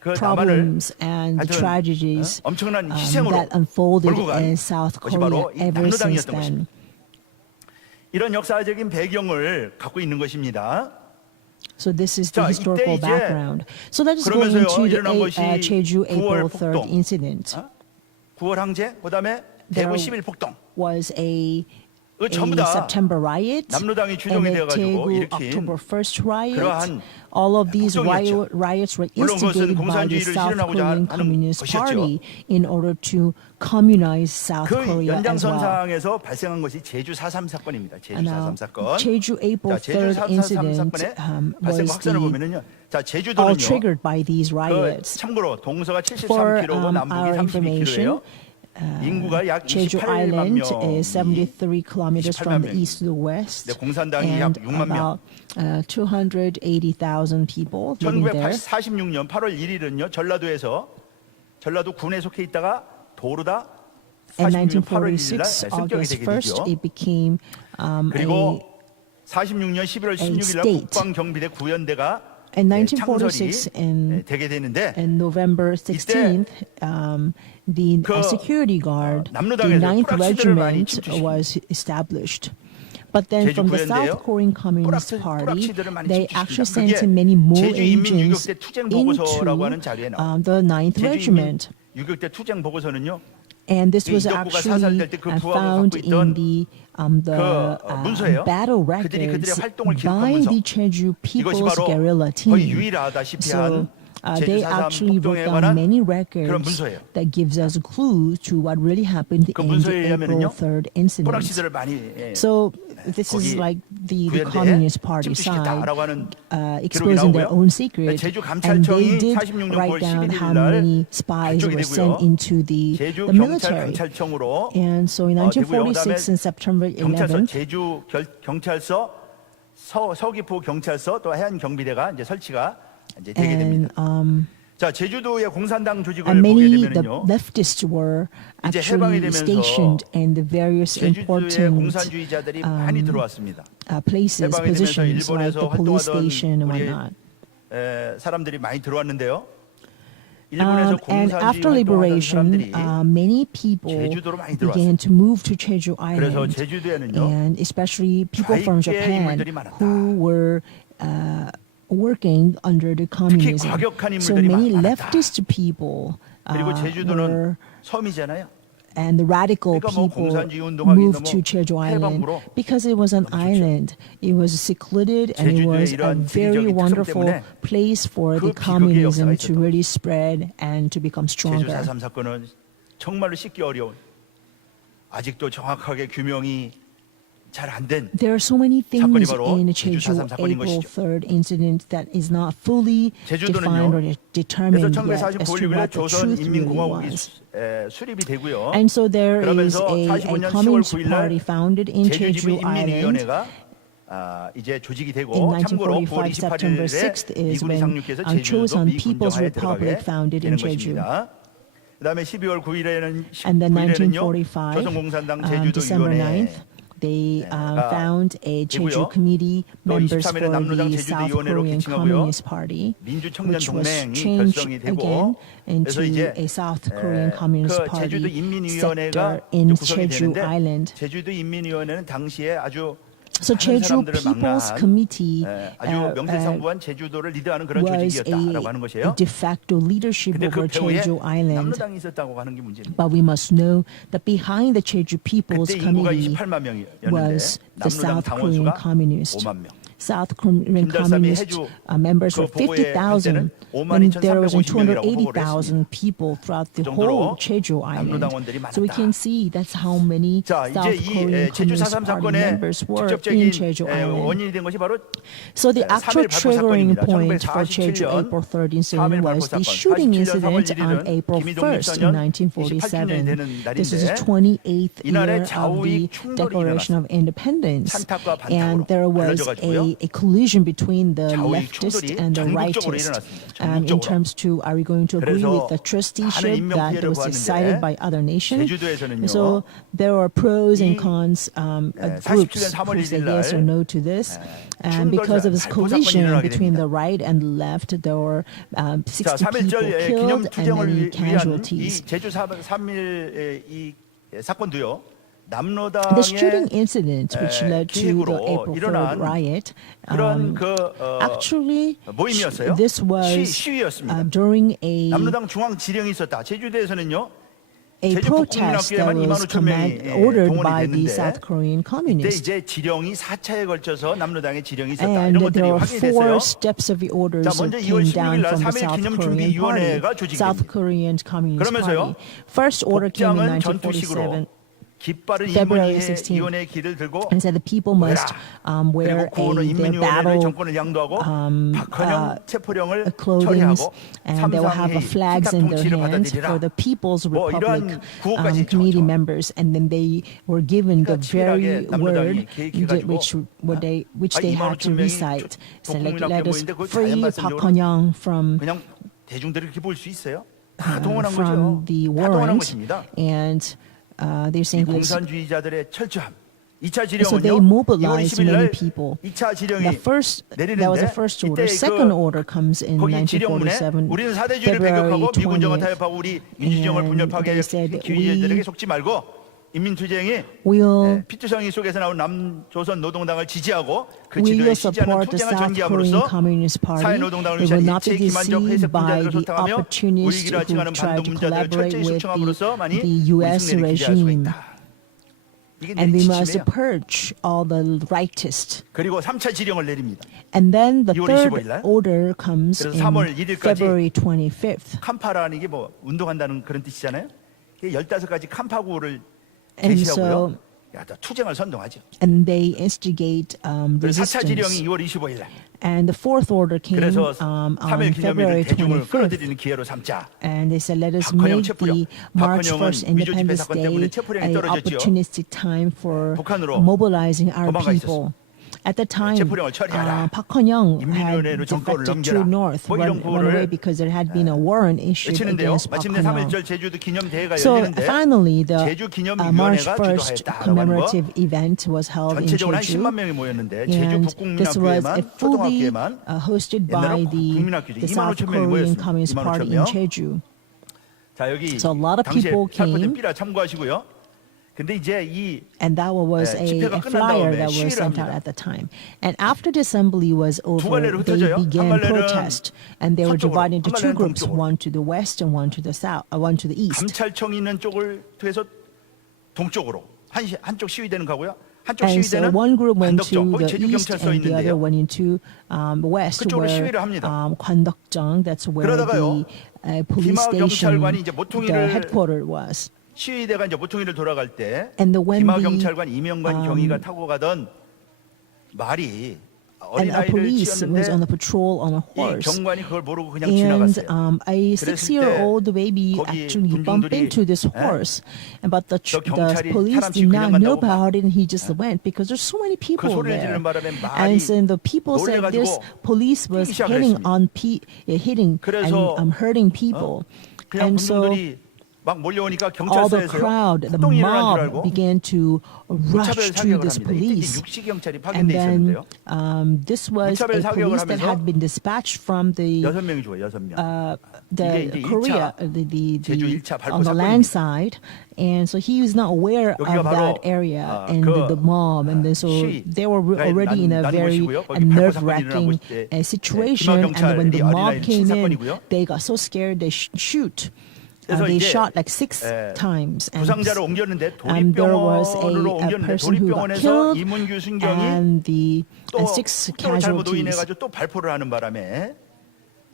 그 problems and the 하여튼, tragedies 엄청난 희생으로 that unfolded 몰고 간 in South 것이 Korea 바로 이 ever since 남로당이었던 then. 것입니다. 이런 역사적인 배경을 갖고 있는 것입니다. So this is the 자, historical 이때 이제 background. So let's go 그러면서요, into 일어난 the 것이 Jeju April 9월 3rd 폭동. incident. 9월 항쟁, 그다음에 대구 11 폭동. Was a 전부 다 September riot 남로당이 and 주동이 the 되어가지고 Daegu 일으킨 October 1st riot. 그러한 All of these 폭동이었죠. riots were 물론 그것은 instigated by the 공산주의를 South 실현하고자 Korean 하는 Communist 것이었죠. Party in order to communize South 그 Korea as well. 연장선상에서 발생한 것이 제주 4.3 사건입니다. 제주 And 4.3 사건. Jeju April 자, 제주 3rd 4.3 incident 사건의 발생 was 확산을 the, 보면은요. 자, all 제주도는요. triggered by these 그 riots. 참고로 동서가 For 73km고 남북이 our information, 32km예요. 인구가 약 Jeju 28만 Island 명이 is 73 kilometers from the east to the west, 네, 공산당이 약 and 6만 명. about 280,000 people living there. 1946년 8월 1일은요. 전라도 군에 속해 있다가 도로다 In 46년 8월 1일 날 1946, 승격이 August 되게 1st, 되죠. it became 그리고 46년 11월 16일 날 state. 국방경비대 구연대가 in 창설이 1946 되게 되는데 and November 16th, the 그, security guard, the 남로당에서 9th 뿌락치들을 많이 Regiment 집중시킵니다. was established. But then 제주 from the 구연대요. South Korean Communist Party, 뿌락치들을 많이 they 집중시킵니다. actually 그게 sent in many more 제주 인민 agents 유격대 투쟁 보고서라고 하는 into 자료에 나와요. the 9th 제주 인민 Regiment. 유격대 투쟁 보고서는요. And this was 이덕구가 actually 사살될 때그 부하가 found 갖고 있던 in the 문서예요. battle 그들이 records 활동을 기록한 by 문서. the Jeju 이것이 People's 바로 Guerrilla 거의 Team. 유일하다시피 So 한 they 제주 4.3 actually 폭동에 wrote down 관한 many 그런 records 문서예요. that gives us a clue to what really happened 그 in 문서에 the April 의하면은요. 3rd incident. 뿌락치들을 많이 So this 거기 is like the 구연대에 Communist Party side 침투시켰다라고 하는 기록이 exposing their 나오고요. own secret, 제주 and 감찰청이 they did 46년 write 9월 down 11일 how 날 many spies 발족이 were 되고요. sent into the 제주 military. 경찰청으로 And so in 되고요. 1946, in September 경찰서 11th, 제주 경찰서 서귀포 경찰서 또 해안 경비대가 이제 설치가 이제 되게 and 됩니다. 자, 제주도의 공산당 조직을 and 보게 many the 되면요. leftists were 이제 해방이 actually 되면서 stationed in the various 제주도에 important 공산주의자들이 많이 들어왔습니다. places, 해방이 되면서 positions like 일본에서 the police 활동하던 station and 우리 whatnot. 사람들이 많이 들어왔는데요. 일본에서 And 공산주의 after 활동하던 liberation, 사람들이 many people 제주도로 많이 began to move to Jeju 그래서 Island, 제주도에는요. and especially people from 좌익계 Japan 인물들이 많았다. who were working under the communism. 과격한 So 인물들이 many 많았다. leftist people 그리고 were, 제주도는 섬이잖아요. and the radical 그러니까 뭐 people 공산주의 운동하기 moved 너무 to Jeju Island 해방으로 because it was an island. It was secluded and it 제주도의 was a 이러한 very 지리적인 특성 wonderful 때문에 place for 그 the 비극의 역사가 communism to 있었던 really spread and to become 제주 stronger. 4.3 사건은 정말로 씻기 어려운, 아직도 정확하게 규명이 잘 안 된 There are so many 사건이 things 바로 in 제주 Jeju 4.3 사건인 April 것이죠. 3rd incident that is not fully 제주도는요, defined or determined 그래서 yet as 1945 to 6일에 what the truth really 조선인민공화국이 was. 수립이 되고요. And so there is 그러면서 a 45년 10월 communist 9일 party 날 founded in 제주지부 Jeju Island. 인민위원회가 이제 조직이 되고, In 참고로 9월 1945, September 6th 28일에 is 미군이 when 상륙해서 제주도 Chosun People's 미군정화에 Republic 들어가게 founded 되는 in Jeju. 것입니다. 그다음에 12월 9일에는 And then 1945 1945, 조선공산당 제주도 December 위원회 9th, they 가 found a 되고요. Jeju committee 또 members 23일에 for 남로당 the 제주도 South 위원회로 Korean 개칭하고요. Communist Party, 민주청년 which was 동맹이 changed 결성이 again 되고, 그래서 into 이제 a South Korean Communist 그 제주도 Party 인민위원회가 sector in 구성이 Jeju 되는데, Island. 제주도 인민위원회는 당시에 아주 So 많은 Jeju 사람들을 People's 망라한 Committee 아주 명실상부한 제주도를 리드하는 그런 was 조직이었다라고 하는 a 것이에요. de facto leadership 근데 그 over 배후에 Jeju Island. 남로당이 있었다고 하는 게 문제입니다. But we must know that behind the Jeju People's 그때 인구가 Committee 28만 명이었는데 was the 남로당 South Korean 당원수가 Communist. 5만 명. South Korean 김달삼이 Communist 해주 members 그 were 보고에 할 때는 50,000 52,350 when there was 명이라고 보고를 280,000 people throughout the 그 정도로 whole Jeju Island. 남로당원들이 So we 많았다. can see that's how many 자, South 이제 이 Korean 제주 Communist 4.3 Party 사건의 members were in 직접적인 Jeju Island. 원인이 된 것이 바로 So the actual 3일 발포 triggering 사건입니다. point for Jeju 1947년 April 3rd 3일 incident 발포 was the 사건. shooting 47년 3월 incident on 1일은 April 김이 1st in 28주년이 되는 1947. This is the 날인데 28th 이날에 year of 좌우익 the 충돌이 Declaration of Independence. 찬탑과 반탑으로 And there was 갈라져가지고요. a collision between the 좌우익 leftist 충돌이 and the 전국적으로 rightist. 일어났습니다. In 전국적으로. terms to, are we going to agree 그래서 with the 많은 trusteeship 인명 that 피해를 was 보았는데 decided by other nations? 제주도에서는요. So there are pros and 이 cons 47년 groups 3월 who say 1일 날 yes or no to this. And 충돌 because of this 발포 사건이 collision 일어나게 between 됩니다. the right and the left, there were 60 자, 3.1절 people 기념 killed and 투쟁을 many 위한 이 casualties. 제주 3.1 이 사건도요. The shooting 남로당의 incident, which led to the 기획으로 April 3rd 일어난 riot, 그런 actually, 모임이었어요. this was 시위였습니다. during a 남로당 중앙 지령이 있었다. 제주도에서는요. a 제주 protest that 북국민학교에만 was 25,000명이 ordered 동원이 by the 됐는데 South Korean 그때 communists. 이제 지령이 4차에 걸쳐서 남로당의 지령이 있었다. And 이런 것들이 there were 확인이 four 됐어요. steps of the orders 자, that 먼저 2월 came down 16일 날 from the 3.1 South 기념준비위원회가 Korean Party, 조직됩니다. South Korean Communist 그러면서요, Party. First order came in 복장은 전투식으로 1947. 깃발은 February 인민위원회의 길을 들고 And said the people must 그리고 wear 구호는 their 인민위원회를 battle 정권을 양도하고 박헌영 체포령을 clothing, 처리하고 and they will have 삼상회의 flags in their 통치를 hands 받아들이라. for the People's 뭐 Republic 이러한 구호까지 committee 정하죠. members, and then they were given the 치밀하게 very 남로당이 word 계획해가지고 which they had to 25,000명이 recite. So like, let us 모이는데 그걸 free 자연발전적으로 Park Hun-young from 그냥 대중들이 이렇게 볼 수 있어요? 다 동원한 거죠. from the 다 동원한 warrant, 것입니다. and they're 이 saying let's. 공산주의자들의 철저함. 2차 So they 지령은요. 2월 mobilized 20일 many 날 people. 2차 지령이 That was the first order. 이때 Second order comes in 거기 지령문에 1947, 우리는 사대주의를 February 배격하고 미군정을 20th. 타협하고 우리 민주정을 And 분열파괴 they said 기회자들에게 we 속지 말고 인민투쟁이 will 피투성이 속에서 나온 남조선 노동당을 지지하고 그 we 지도에 will 시지 않는 support the 투쟁을 South Korean 전개함으로써 Communist Party. 사회노동당을 We 위한 will not 일체 be 기만적 회색 deceived by 분자들을 the 소통하며 opportunists 우리기라 who 칭하는 try 반동 to 문자들을 collaborate 철저히 with 숙청함으로써만이 the 우리 U.S. 승리를 기대할 수가 regime. 있다. 이게 And we must 지침이에요. purge all the rightist. 그리고 3차 지령을 내립니다. And then the 2월 25일 날. third order comes 그래서 in 3월 1일까지 February 25th. 칸파라는 게 뭐 운동한다는 그런 뜻이잖아요. 15가지 칸파구를 And 제시하고요. so 야, 또 투쟁을 선동하죠. and they instigate 그래서 4차 지령이 resistance. 2월 25일 날. And the fourth order came 그래서 on 3일 February 기념일을 대중을 25th. 끌어들이는 기회로 삼자. And they said, let us 박헌영 make 체포령. the March 박헌영은 1st 위조 집회 Independence 사건 때문에 Day 체포령이 an 떨어졌지요. opportunistic time for 북한으로 mobilizing our 도망가 people. At the time, 체포령을 처리하라. Park Hun-young 인민위원회로 had 정권을 defected 넘겨라. to North, 뭐 이런 run away 구호를 because there had been a warrant issued 외치는데요. against Park 마침내 Hun-young. 3.1절 제주도 기념대회가 So 열리는데 finally, the 제주 March 기념위원회가 1st 주도하였다라고 하는 거. commemorative event was held in 전체적으로 한 Jeju. 10만 명이 모였는데 제주 And this was 북국민학교에만 a fully 초등학교에만 hosted by 옛날엔 the 국민학교죠. South 25,000 명이 Korean 모였습니다. Communist Party in 25,000 명. Jeju. 자 여기 So a lot of 당시에 people 살포된 came. 삐라 참고하시고요. 근데 이제 이 And that was 네, a 집회가 끝난 flyer 다음에 that was 시위를 sent out 합니다. at the time. And after the assembly was over, 갈래로 they 흩어져요. began 한 갈래는 protest. And they were 서쪽으로, divided into 한 two 갈래는 groups, 동쪽으로. one to the west and one to the south, one to the east. 감찰청이 있는 쪽을 통해서 동쪽으로 한쪽 시위대는 가고요. 한쪽 And so 시위대는 one group went 관덕정, to 거기 the 제주 east 경찰서 and the other 있는데요. went into west 그쪽으로 where 시위를 합니다. 관덕정, that's where 그러다가요, the police 기마 station, 경찰관이 이제 the 모퉁이를 headquarter was. 시위대가 이제 모퉁이를 돌아갈 때 And when 기마 the 경찰관 이명관 경위가 타고 가던 말이 and a 어린아이를 police was on 치었는데 a patrol on a 이 horse. 경관이 그걸 모르고 그냥 And 지나갔어요. a 그랬을 6-year-old baby 거기 actually bumped 군중들이, into this horse, but the 경찰이 police 사람 did 치고 not 그냥 know 간다고 about it, and he just went because there's so many 그 people 소리를 there. 지르는 바람에 And 말이 so the people said this 놀래가지고 police was 뛰기 시작을 hitting 했습니다. on hitting 그래서, and hurting people, 그냥 and so 군중들이 막 몰려오니까 all the 경찰서에서요 crowd, the 폭동이 일어난 줄 mob 알고 began to rush 무차별 to 사격을 this 합니다. 이때 police. 이제 육시 경찰이 And 파견돼 then 있었는데요. this was 무차별 a 사격을 police that 하면서 had been dispatched from the 6명이 죽어요. 6명. the 이게 이제 Korea, 1차, 제주 1차 발포 on the land 사건입니다. side, and so he was not aware 여기가 of 바로, that area 그, and the mob, and then so they were already in a 난 very 곳이고요. 거기 발포 사건이 nerve-wracking 일어난 곳이 situation, and when the 기마 mob 경찰이 came in, 친사건이고요. they got so scared they shoot. 그래서 They 이제, shot like 6 times, and 부상자를 옮겼는데 there was 도립병원으로 a 옮겼는데 person who got 도립병원에서 killed, 이문규 순경이 and 또 6 폭동을 잘못 casualties. 오인해가지고 또 발포를 하는 바람에 And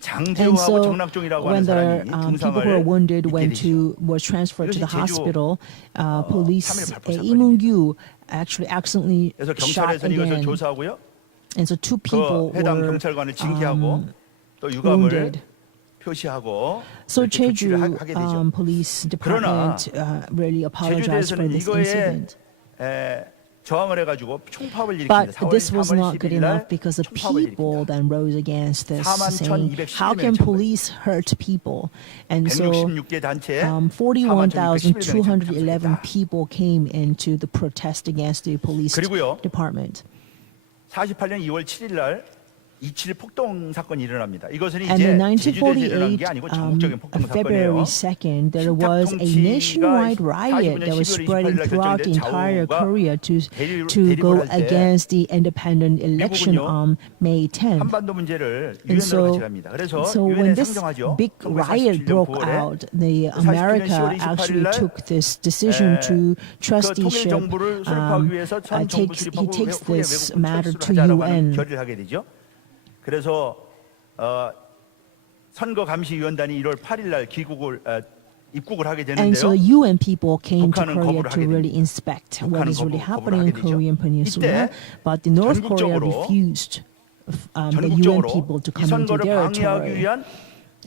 장재호하고 so 정낙종이라고 when 하는 the 사람이 people who were 중상을 wounded 입게 went 되죠. was transferred to the 이것이 제주, hospital, police 3일 발포 사건입니다. 이문규 actually accidentally 그래서 shot 경찰에서는 이것을 again, 조사하고요. and so 2 people 그 해당 were 경찰관을 징계하고 또 유감을 wounded. 표시하고 So 이렇게 조치를 Jeju 하게 되죠. police 그러나 department really apologized for 제주도에서는 this 이거에 incident. 저항을 해가지고 총파업을 But 일으킵니다. 4월 this was 3월 not good 11일 enough 날 because the 총파업을 people 일으킵니다. then rose against this, 41,211 saying, how can 명이 police hurt people? And so 166개 단체 41,211 people came into the protest against the police 그리고요. department. 48년 2월 7일 날 27 폭동 사건이 일어납니다. 이것은 And 이제 in 제주도에서 일어난 1948, 게 아니고 전국적인 폭동 February 사건이에요. 2nd, there was a nationwide riot that was spreading throughout the entire Korea to go against the independent election on May 10th. 한반도 문제를 And 유엔으로 같이 갑니다. 그래서 so when 유엔에 this 상정하죠. big riot 1947년 broke 9월에 out, the 47년 America 10월 28일 actually 날 took this decision to 그 통일 trusteeship. 정부를 수립하기 위해서 전 정부 He 수립하고 takes 후에 this 외국군 matter to 철수를 하자라고 하는 UN. 결의를 하게 되죠. 그래서 선거감시위원단이 1월 8일 날 입국을 하게 And so 되는데요. UN people came to 북한은 Korea 거부를 to 하게 really 됩니다. inspect what 북한은 is really 거부를 happening in 하게 되죠. Korean Peninsula, 이때 but the North Korea 전국적으로 refused the UN 전국적으로 people to 이 come into 선거를 their 방해하기 territory. 위한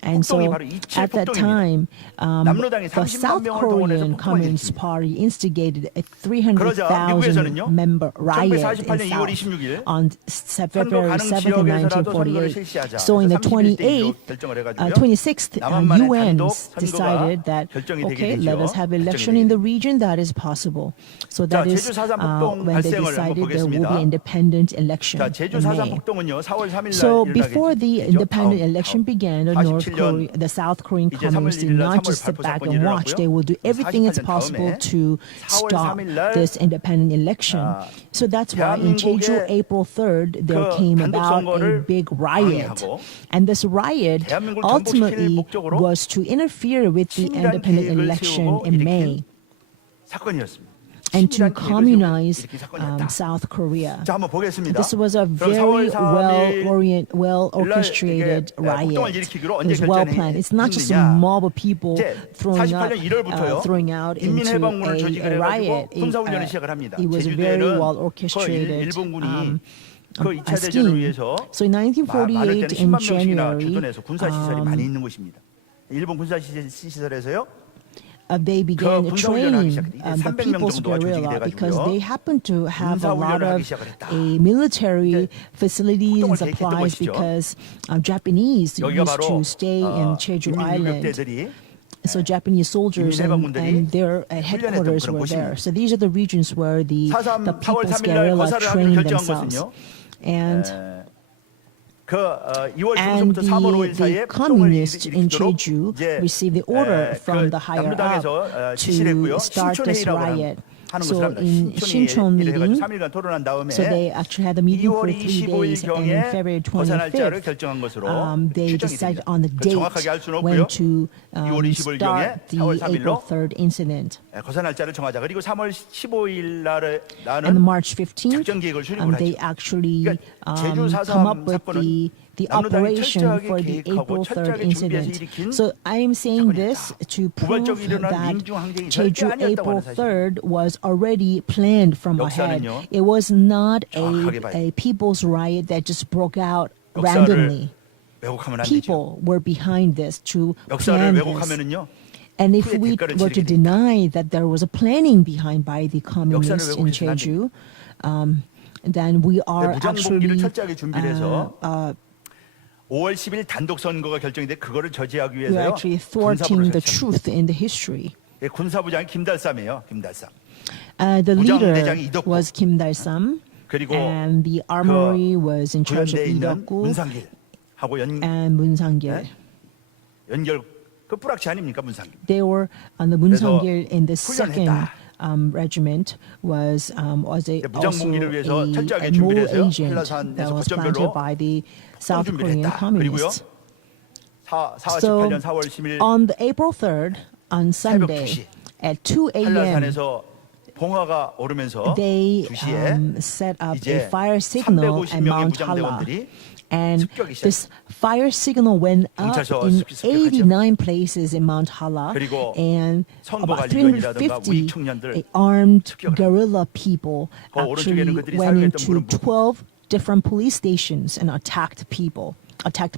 And so 폭동이 바로 27 at that 폭동입니다. time, 남로당이 the 30만 South 명을 동원해서 Korean 폭동을 Communist 일으킵니다. Party instigated a 그러자 300,000 미국에서는요. member riot in 1948년 2월 South 26일 on February 선거 가능 7th, 지역에서라도 선거를 1948. 실시하자. So in the 31대 1로 결정을 해가지고요. 26th, 남한만의 UN 단독 decided 선거가 that 결정이 되게 okay, let 되죠. us have election 결정이 in the region that is possible. So 자, that is 제주 4.3 폭동 when they 발생을 한번 decided there will 보겠습니다. be independent election 자, 제주 in 4.3 May. 폭동은요. 4월 3일 날 So 일어나게 before the 되죠. independent election began, the South Korean 이제 communists did 3월 1일 날 not just sit 3월 back 발포 and 사건이 watch. They will do everything it's 48년 possible 다음에 to 4월 stop 3일 날 this independent election. So that's why in Jeju, 대한민국의 April 3rd, there 그 came 단독 about a 선거를 big riot. 방해하고 And this riot 대한민국을 ultimately 전복시킬 목적으로 was to interfere with the 치밀한 independent 계획을 election 세우고 in 일으킨 May 사건이었습니다. and to 치밀한 계획을 세우고 communize 일으킨 사건이었다. South Korea. 자, 한번 보겠습니다. This was a 그럼 very 4월 3일 well orchestrated 이게 폭동을 riot. 일으키기로 It 언제 was well planned. It's not just a 결정했느냐? mob of people 이제 throwing 48년 1월부터요. out into 인민해방군을 조직을 a riot. 해가지고 군사훈련을 시작을 합니다. It was a very 제주도에는 well 그 orchestrated 일본군이 그 a 2차 대전을 scheme. 위해서 So in 많을 1948 때는 in 10만 명씩이나 January, 주둔해서 군사시설이 많이 있는 곳입니다. 일본 군사시설에서요. they began 그 training 군사훈련을 하기 시작했다. the 300명 people's 정도가 조직이 guerrilla because 돼가지고요. they happened to have a lot 군사훈련을 하기 of 시작을 했다. military 이제 facilities and 폭동을 계획했던 supplies 것이죠. because Japanese 여기가 used to 바로 stay in Jeju Island. 인민유격대들이 So Japanese soldiers and their headquarters 그런 were there. 곳입니다. So these are the regions where the 4.3 people's 3일 날 guerrilla 거사를 하기로 trained 결정한 themselves. 것은요. And 2월 And 중순부터 3월 5일 the 사이에 폭동을 communists in 일으키도록 Jeju 이제 received the order from the higher 남로당에서 up 지시를 했고요. to start this 신촌회의라고 riot. 합니다. 하는 So 것을 합니다. in Shincheon 신촌에 해가지고 meeting, 3일간 토론한 다음에 so they actually had a meeting for 2월 3 days, and in 25일경에 February 거사 날짜를 25th, 결정한 것으로 they 추정이 decided 됩니다. on the 그 date 정확하게 알 수는 when 없고요. to 2월 25일 경에 start the 4월 April 3일로 3rd incident. 거사 날짜를 정하자. 그리고 3월 15일 날에 And 나는 March 15th, 작전 계획을 수립을 they 하죠. actually 그러니까 제주 come up 4.3 with 사건은 the 남로당이 operation 철저하게 for the 계획하고 April 3rd 철저하게 준비해서 incident. 일으킨 So I am saying this to prove 우발적으로 일어난 that 민중 항쟁이 절대 Jeju 아니었다고 April 하는 사실. 3rd was already planned from ahead. 역사는요, It was not 정확하게 봐야 a people's riot that just broke out 역사를 randomly. 왜곡하면 안 되죠. People were behind this to 역사를 plan this. 왜곡하면은요. And if 후에 we 대가를 were to 치르게 deny that there was a planning behind by the communists in 왜곡해서는 안 Jeju, then we are 무장봉기를 actually 철저하게 준비를 해서 5월 10일 단독 선거가 결정인데 그거를 저지하기 we are 위해서요. actually 군사부를 thwarting the 설치합니다. truth in the history. 예, 군사부장이 김달삼이에요. 김달삼. The leader 무장대장이 이덕구. was Kim Dae-sam, 그리고 and the armory was in charge of 구현대에 있는 Lee 문상길하고 and Moon Sang-gil. 연결 그 뿌락치 아닙니까 문상길. They were on the Moon Sang-gil in the second 훈련했다. regiment was also 무장봉기를 위해서 a 철저하게 mole 준비를 했어요. agent 한라산에서 that was 거점별로 planted by the South 준비를 Korean 했다. 그리고요. communists. 4월 So 18년 4월 10일 on the April 3rd, on 새벽 Sunday 2시 at 2 a.m., 한라산에서 봉화가 오르면서 they 2시에 set up a 이제 fire signal at 350명의 Mount Hala. 무장대원들이 And 습격이 this fire signal went up 경찰서 in 습격하죠. 89 places in Mount Hala, 그리고 and about 선거관리위원이라든가 우리 350 청년들 armed 습격을 guerrilla people 그 actually 오른쪽에는 그들이 went 사용했던 into 물은 12 different police stations and attacked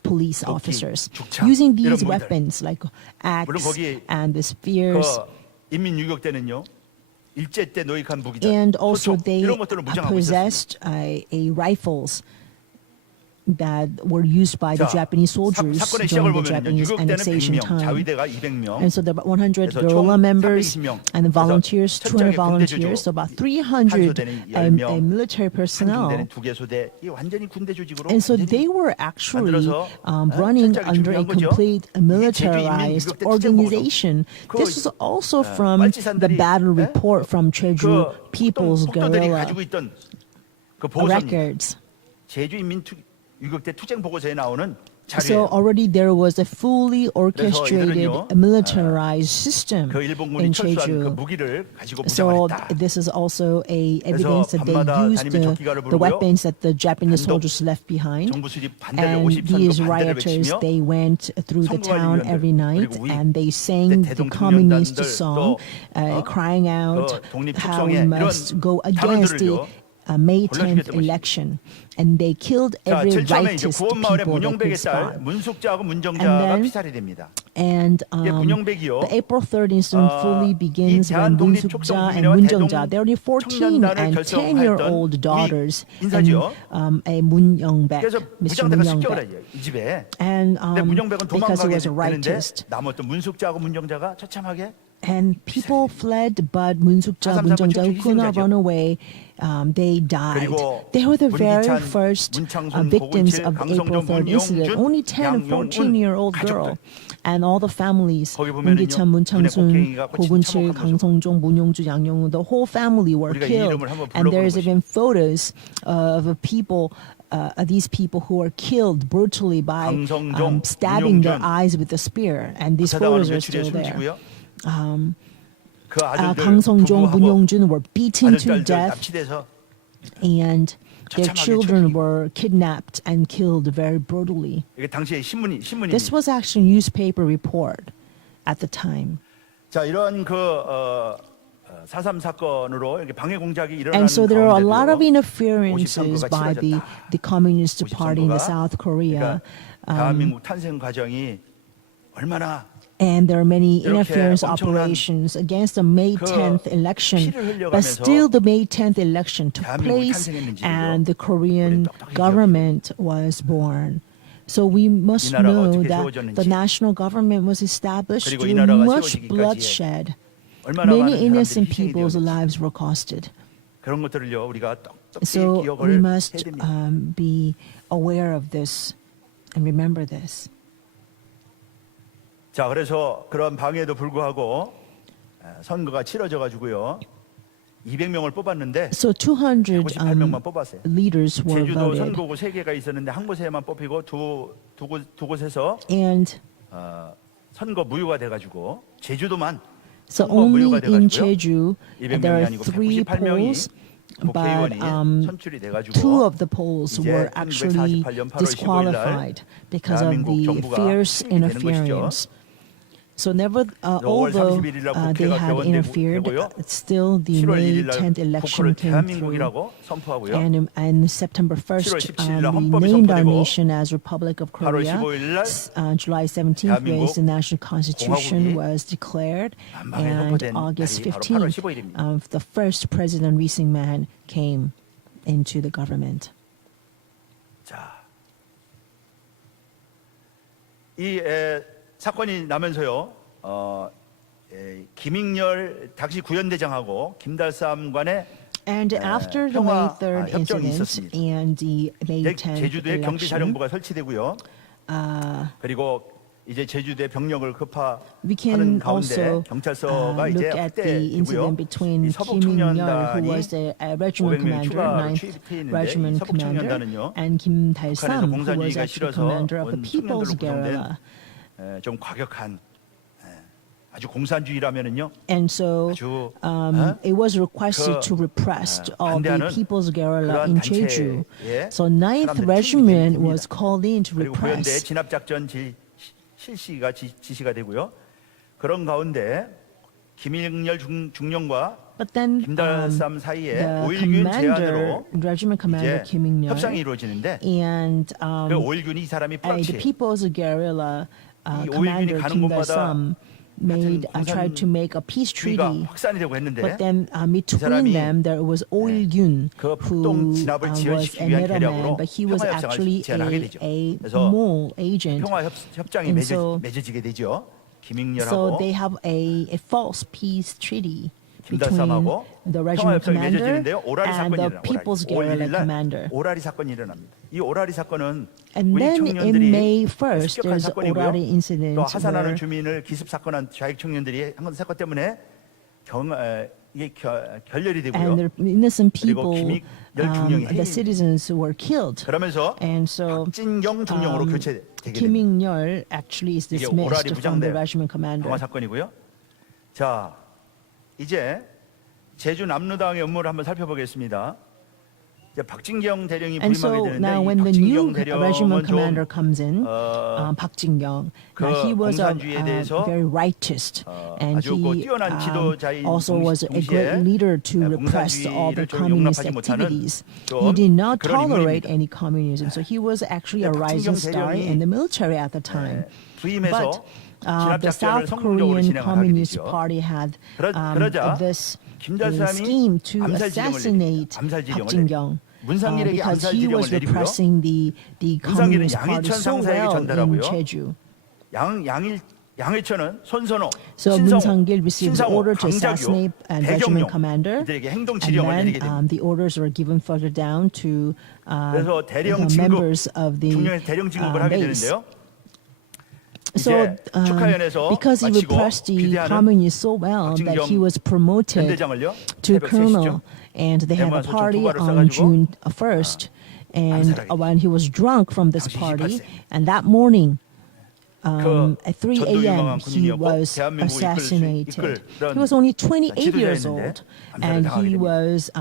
police 도끼, officers 죽창, using 이런 these 물들. weapons like 물론 axe 거기 and the 그 spears. 인민유격 때는요 일제 때 노획한 무기들, And also 소총 they 이런 것들을 무장하고 있었어요. possessed a rifles that were used by the 자, Japanese soldiers 사건의 시작을 during the 보면요 Japanese 유격대는 annexation 100명, time. 자위대가 200명, And so there were about 100 그래서 guerrilla 총 members 320명. and the volunteers, 철저하게 200 군대 조직, volunteers, so about 한 300 소대는 10명, military 한 personnel. 군대는 2개 소대, 이 완전히 군대 조직으로 And so 완전히 they were actually 만들어서, running 철저하게 under a 준비한 거죠. complete 이게 제주 militarized 인민유격대 organization. 그, This was also from 빨치산들이, the battle report from Jeju 그 People's 폭도들이 Guerrilla 가지고 있던 그 보고서입니다. records. 제주 인민유격대 투쟁 보고서에 나오는 So 자료예요. already there was a fully orchestrated 이들은요, militarized system 그 일본군이 in 철수한 그 Jeju. 무기를 가지고 So 무장을 했다. this is also a evidence that they 밤마다 used 다니면 적기가를 the 부르고요. weapons that the Japanese 단독 soldiers left behind. 정부 수립 반대를 And 50선거 these 반대를 rioters, 외치며 they went through the town 선거관리위원들, every night 그리고 우리 and they sang the 대통령단들, communist 또, song, crying out 그 독립 how 축성에 we must 이런 go against the 단어들을요, May 골라주겠다는 10th election. And they killed 자, every 7처음에 이제 righteous 구원마을의 people they 문영백의 could 딸 spot. 문숙자하고 And 문정자가 then 피살이 됩니다. And 이게 문영백이요. the April 3rd incident fully 이 begins when Moon Suk-ja and Moon Jung-ja, they're only 14 and 10-year-old daughters, and a Moon Young-baek, 그래서 Mr. 무장대가 Moon 습격을 Young-baek. 해요, 이 집에. And 근데 문영백은 because he 도망가게 was a 되는데 righteous, 남았던 문숙자하고 문정자가 처참하게 and people fled, but Moon Suk-ja, Moon Jung-ja, who could not run away, they died. 그리고 They were the very 문기찬, first 문창순, victims 고은칠, of the April 강성종, 3rd incident. 문용준, Only 10 and 양용운 14-year-old girl. And all the families, 거기 보면은요, 문기찬, 문창순, 눈에 곡괭이가 꽂힌 고근칠, 참혹한 모습. 강성종, 문용주, 양용우, the whole family were 우리가 이 killed. 이름을 한번 And there's 불러보는 even photos of people, these people who were killed brutally by 강성종, stabbing their 문용준, eyes with a spear. And these 사당하는 photos are 며칠에 still there. 숨지고요. 그 아들들 강성종, 부부하고 문용준 were beaten to 아들딸들 death, 납치돼서 and their 처참하게 children 처형이- were kidnapped and killed very brutally. 이게 당시에 신문이. This was actually a newspaper report at the time. 자, 이런 그 4.3 사건으로 이렇게 방해 공작이 일어나는 And so there are a lot of 가운데도요. interferences 53 by 치러졌다. the Communist 53 Party in the 선거가 South Korea. 그러니까 대한민국 탄생 과정이 얼마나 And there are many 이렇게 interference 엄청난 operations against the May 그 10th election. 피를 흘려가면서 But still the May 10th election took 대한민국이 place 탄생했는지를요. and the Korean 우리 똑똑히 government was born. So we must 이 나라가 know 어떻게 that 세워졌는지, the national government was established 그리고 이 through 나라가 much 세워지기까지의 bloodshed. 얼마나 많은 Many innocent 사람들이 희생이 people's 되었는지 lives were costed. 그런 것들을요 우리가 똑똑히 So 기억을 we 해야 must 됩니다. be aware of this and remember this. 자, 그래서 그런 방해에도 불구하고 선거가 치러져 가지고요. 200명을 뽑았는데 So 200 158명만 뽑았어요. leaders were 제주도 voted, 선거구 3개가 있었는데 한 곳에만 뽑히고 두 곳에서 and 선거 무효가 돼가지고 제주도만 so 선거 only 무효가 in 돼가지고요. Jeju 200명이 there are 아니고 3 198명이 polls, 국회의원이 but 선출이 two 돼가지고 of the polls 이제 were actually 1948년 8월 15일 날 disqualified because of 대한민국 the 정부가 fierce 수립이 되는 것이죠. interference. So never, 5월 although 31일 날 they 국회가 had interfered, 개원되고요. still the 7월 May 1일 날 10th election 국호를 came through. 대한민국이라고 선포하고요. And September 1st, 17일 날 we 헌법이 named our 선포되고 nation as Republic of 8월 Korea. 15일 날 July 17th, 대한민국 was the national constitution 공화국이 was declared, 만방에 and 선포된 August 날이 바로 8월 15th, 15일입니다. the first President Risingman came into the government. 자, 이 사건이 나면서요. 김익렬 당시 구현대장하고 김달삼 간의 And after the May 평화 3rd 협정이 incident 있었습니다. and the May 10th 제주도에 election, 경비사령부가 설치되고요. 그리고 이제 제주도에 병력을 we 급파하는 can 가운데 also 경찰서가 이제 look at the 확대되고요. incident between 이 Kim Il-young, who 서북청년단이 was the regiment 500명 commander, 추가로 9th 투입돼 있는데 이 regiment commander, 서북청년단은요. and Kim 북한에서 Dae-sam, who was 공산주의가 actually 싫어서 commander of the 온 People's 청년들로 구성된 Guerrilla. 좀 과격한 아주 공산주의라면은요. And so 아주 it was requested 그, to repress all the 반대하는 People's Guerrilla 그러한 in Jeju. 단체에 So 9th 사람들이 regiment 투입이 was 됩니다. called in to 그리고 구현대 repress. 진압작전 실시가 지시가 되고요. 그런 가운데 김익렬 중령과 But then 김달삼 사이에 the 5.1균 제안으로 regiment commander 이제 Kim Il-young 협상이 이루어지는데 and 그 5.1균이 이 사람이 the 프락치 People's Guerrilla 이 commander 5.1균이 가는 Kim 곳마다 Dae-sam made tried to make a peace 주의가 treaty. 확산이 되고 했는데 But then between 사람이 them there was Oh-il-gyun 그 who 북동 진압을 was 지연시키기 a 위한 middleman, 계략으로 but he was 평화 actually 협상을 제안하게 되죠. a 그래서 mole agent. 평화 협정이 And so- 맺어지게 되죠. So 김익렬하고 they have a false peace treaty between 김달삼하고 the 평화 regiment 협정이 commander 맺어지는데요. 오라리 and 사건이 the 일어나요. People's Guerrilla 5.1일 날 commander. 오라리 사건이 일어납니다. 이 오라리 사건은 And 우리 then in 청년들이 May 1st, 습격한 there's 사건이고요. Orari incident 또 하산하는 where 주민을 기습 사건한 좌익 청년들이 한 건 사건 때문에 이게 결렬이 되고요. and the innocent 그리고 people, 김익렬 중령이 the citizens were killed. 그러면서 And so 박진경 중령으로 교체되게 Kim 됩니다. Il-young actually is 이게 dismissed 오라리 from the 부장대 regiment commander. 평화 사건이고요. 자, 이제 제주 남로당의 업무를 한번 살펴보겠습니다. 이제 박진경 대령이 And 부임하게 so 되는데 now 이 when the new 박진경 regiment 대령은 commander 좀 comes in, 어, Park Jin-young, 그 now he was a 공산주의에 대해서 very righteous, and 아주 그 he 뛰어난 지도자인 also was a great 동시에 leader to repress all the 공산주의를 좀 communist 용납하지 못하는 activities. 좀 He did not 그런 tolerate 인물입니다. any communism, so he was actually a rising 박진경 star 대령이 in the military at the time. 부임해서 But the 진압작전을 South 성공적으로 Korean 진행하게 Communist 되죠. Party had 그러자 this 김달삼이 scheme to 암살 지령을 assassinate 내립니다. 암살 Park 지령을 Jin-young. 문상길에게 Because 암살 he was 지령을 내리고요. repressing the 문상길은 Communist Party 양해천 so 상사에게 well in 전달하고요. Jeju. 양해천은 손선호, So 신성호, Moon-sang-gil received the 신상호, order to 강자규, assassinate 배경용 regiment commander, 이들에게 행동 and 지령을 then 내리게 됩니다. the orders were given further down to 그래서 대령 the 진급, members of the 중령에서 대령 진급을 하게 base. 되는데요. So 이제 축하연에서 because he 마치고 repressed the 비대하는 communists so well that he was promoted 현대장을요. to 새벽 3시쯤 colonel, and they had a 대모한 party 소총 on 투과를 June 1st, and 암살하게 when he was drunk from this 당시 party, 28세. and that morning, 그 at 3 전도 a.m. 유망한 he 군인이었고 was 대한민국을 assassinated. 이끌던 He was only 28 years 지도자였는데 old, 암살을 and 당하게 he 됩니다. was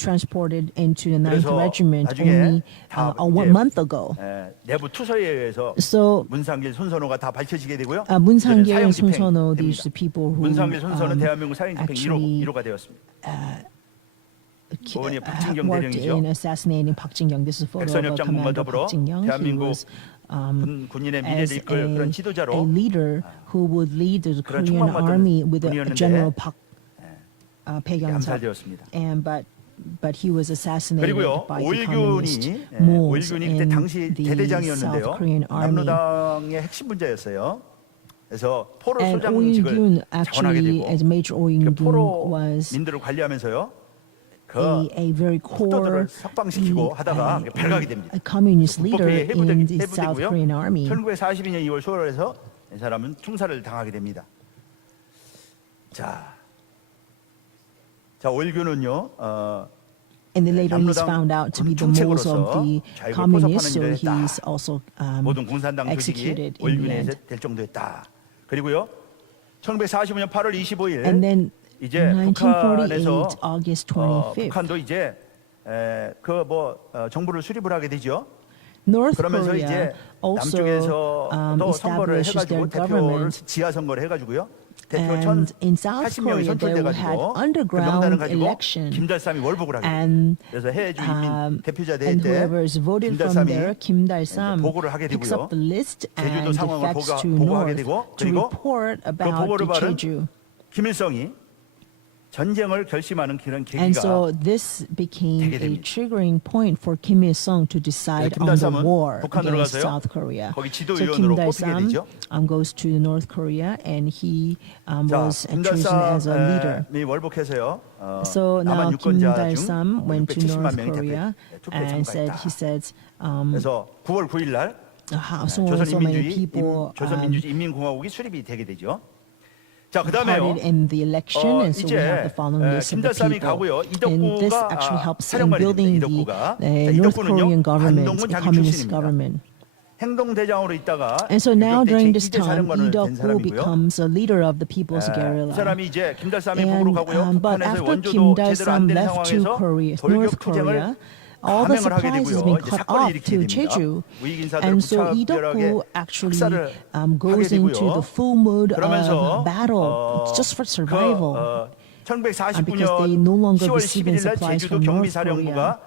transported into the 9th 그래서 Regiment 나중에 only 다 a 이제 month ago. 내부 투서에 의해서 So 문상길, 손선호가 다 밝혀지게 되고요. Moon-sang-gil 이들은 and 사형 Son-sono, 집행됩니다. these are the people who 문상길, 손선호는 대한민국 사형 집행 actually 1호가 되었습니다. 어머니 have 박진경 worked 대령이죠. in assassinating Park Jin-young. This is a photo of a 백선엽장군과 commander 더불어 Park Jin-young. He 대한민국 was 군인의 미래를 as 이끌 그런 a 지도자로 leader who would lead the 그런 Korean 총망 army with a 분이었는데 General Park Bae-kyung-suk. 암살되었습니다. And but he was assassinated 그리고요, by the 5.1균이 communist moles 5.1균이 그때 in 당시 the 대대장이었는데요. South Korean army. 남로당의 핵심 분자였어요. 그래서 포로 And 소장직을 Oh-il-gyun 자원하게 actually, 되고 as Major 그 Oh-il-gyun 포로 was 민들을 관리하면서요. 그 a very 폭도들을 core 석방시키고 하다가 발각이 됩니다. a communist leader 국법회의 in the South 해부되고요. Korean army. 1942년 2월 소월에서 이 사람은 총살을 당하게 됩니다. 자, 자, 올규는요. And then later he's 남로당 found out to be the most of the 자유를 communists, so 포섭하는 일에 he's also 모든 공산당 조직이 executed in the 올균에 end. 될 정도였다. 그리고요. 1945년 8월 25일 And then 이제 1948 북한에서 August 25th, 북한도 이제 정부를 수립을 하게 되죠. North 그러면서 Korea 이제 also 남쪽에서 또 선거를 establishes their 해가지고 대표를 government. 지하 선거를 해가지고요. 대표 And in South 1,080명이 Korea, they had 선출돼가지고 그 underground 명단을 가지고 election. 김달삼이 월북을 하게 돼요. And 그래서 해외주 인민 대표자 대회 and 때 whoever is voted from there, 김달삼이 Kim Dae-sam, 보고를 하게 picks 되고요. up the list 제주도 and 상황을 defects to 보고하게 North 되고 to 그리고 report 그 about 보고를 the 받은 Jeju. 김일성이 전쟁을 결심하는 그런 And so 계기가 this became 되게 a 됩니다. triggering point for Kim Il-sung to decide on the 김달삼은 war 북한으로 against 가서요. South Korea. 거기 So 지도위원으로 Kim 뽑히게 Dae-sam 되죠. goes to North Korea and he 자, was chosen as a leader. 김달삼이 월북해서요. So now 남한 Kim 유권자 중 Dae-sam went to 670만 North 명이 Korea 투표에 and said he 참가했다. said 그래서 9월 9일 날 how so many people 조선민주주의 인민공화국이 수립이 되게 되죠. 자, 그다음에요. parted in the election, and so we have 이제 the following list of the 김달삼이 people. 가고요. And this 이덕구가 actually helps in 사령관이 building 됩니다. the 이덕구가. 자, North 이덕구는요, Korean government, 반동군 a 자기 communist 출신입니다. government. 행동대장으로 있다가 And so now 이때 during this 제2대 time, 사령관을 된 Lee 사람이고요. becomes a leader of the People's 이 Guerrilla. 사람이 이제 김달삼이 And, 북으로 가고요. but 북한에서 after 원조도 Kim 제대로 안 Dae-sam 되는 left to 상황에서 Korea, 돌격 North 투쟁을 Korea, all the 감행을 하게 supplies has 되고요. been 이제 cut 사건을 off 일으키게 to 됩니다. Jeju. 우익 인사들을 And so 무차별하게 Lee actually 학살을 goes 하게 into 되고요. the full mode 그러면서 of battle just for survival. 1949년 because they no longer 10월 receive 11일 날 supplies 제주도 from North 경비사령부가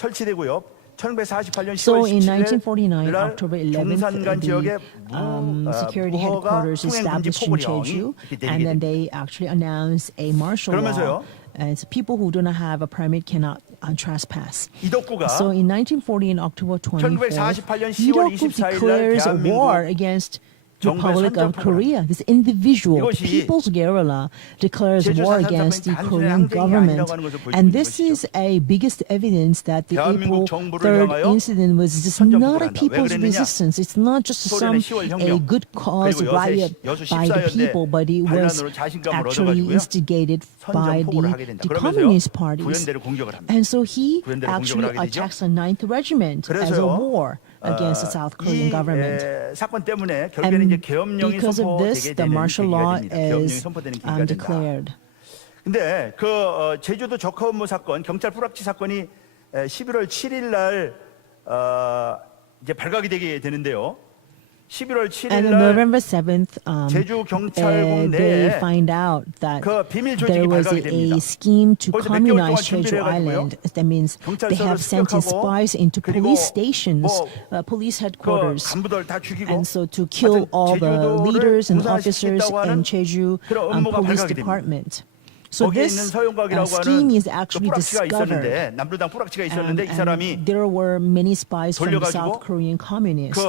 설치되고요. 1948년 10월 So in 17일 1949, 날 October 11th, 중산간 지역에 the security 무허가 headquarters 통행 금지 established in 포고령이 Jeju, 이렇게 and then 되게 됩니다. they actually announced a martial 그러면서요. law. And so people who do not have a permit cannot trespass. 이덕구가 So in 1940, in October 24th, 1948년 10월 Lee 24일 날 declares 대한민국 war against 정부의 Republic of 선전포고를 Korea. This individual, the 이것이 People's Guerrilla, declares 제주 war 사상 against the 사건이 Korean 단순히 government. 항쟁이 아니라고 하는 것을 보여주고 And 있는 this 것이죠. is a biggest evidence that the 대한민국 April 정부를 3rd 향하여 incident was just 선전포고를 not a 한다. 왜 people's 그랬느냐? resistance. It's not just 소련의 some 10월 a 혁명, good cause 그리고 riot 여수 by the 14연대 people, but it was 반란으로 자신감을 actually 얻어가지고요. instigated by 선전포고를 하게 된다. the 그러면서요, communist parties. 구연대를 공격을 합니다. And so he 구연대를 actually 공격을 하게 되죠. attacks the 9th Regiment as a 그래서요, war against the South Korean government. 사건 때문에 결국에는 이제 And 계엄령이 because of this, 선포되게 the 되는 martial 계기가 law 됩니다. 계엄령이 is 선포되는 계기가 된다. declared. 근데 제주도 적화 업무 사건, 경찰 뿌락치 사건이 11월 7일 날 이제 발각이 되게 되는데요. 11월 7일 And on 날 November 7th, 제주 경찰국 they 내에 find out that 그 비밀 there 조직이 was 발각이 됩니다. a scheme to 벌써 몇 개월 동안 communize 준비를 Jeju 해가지고요. Island. That means they 경찰서를 have sent in 습격하고 spies into 그리고 police stations, 뭐 police 그 headquarters. 간부들 다 죽이고 And so to kill 하여튼 all the 제주도를 leaders and officers 공산화시키겠다고 하는 in Jeju 그런 업무가 police 발각이 됩니다. department. So 거기에 this 있는 서용각이라고 scheme 하는 is 그 actually 뿌락치가 discovered. 있었는데 남루당 뿌락치가 있었는데 이 사람이 And there were many spies from the 돌려가지고 South Korean communists.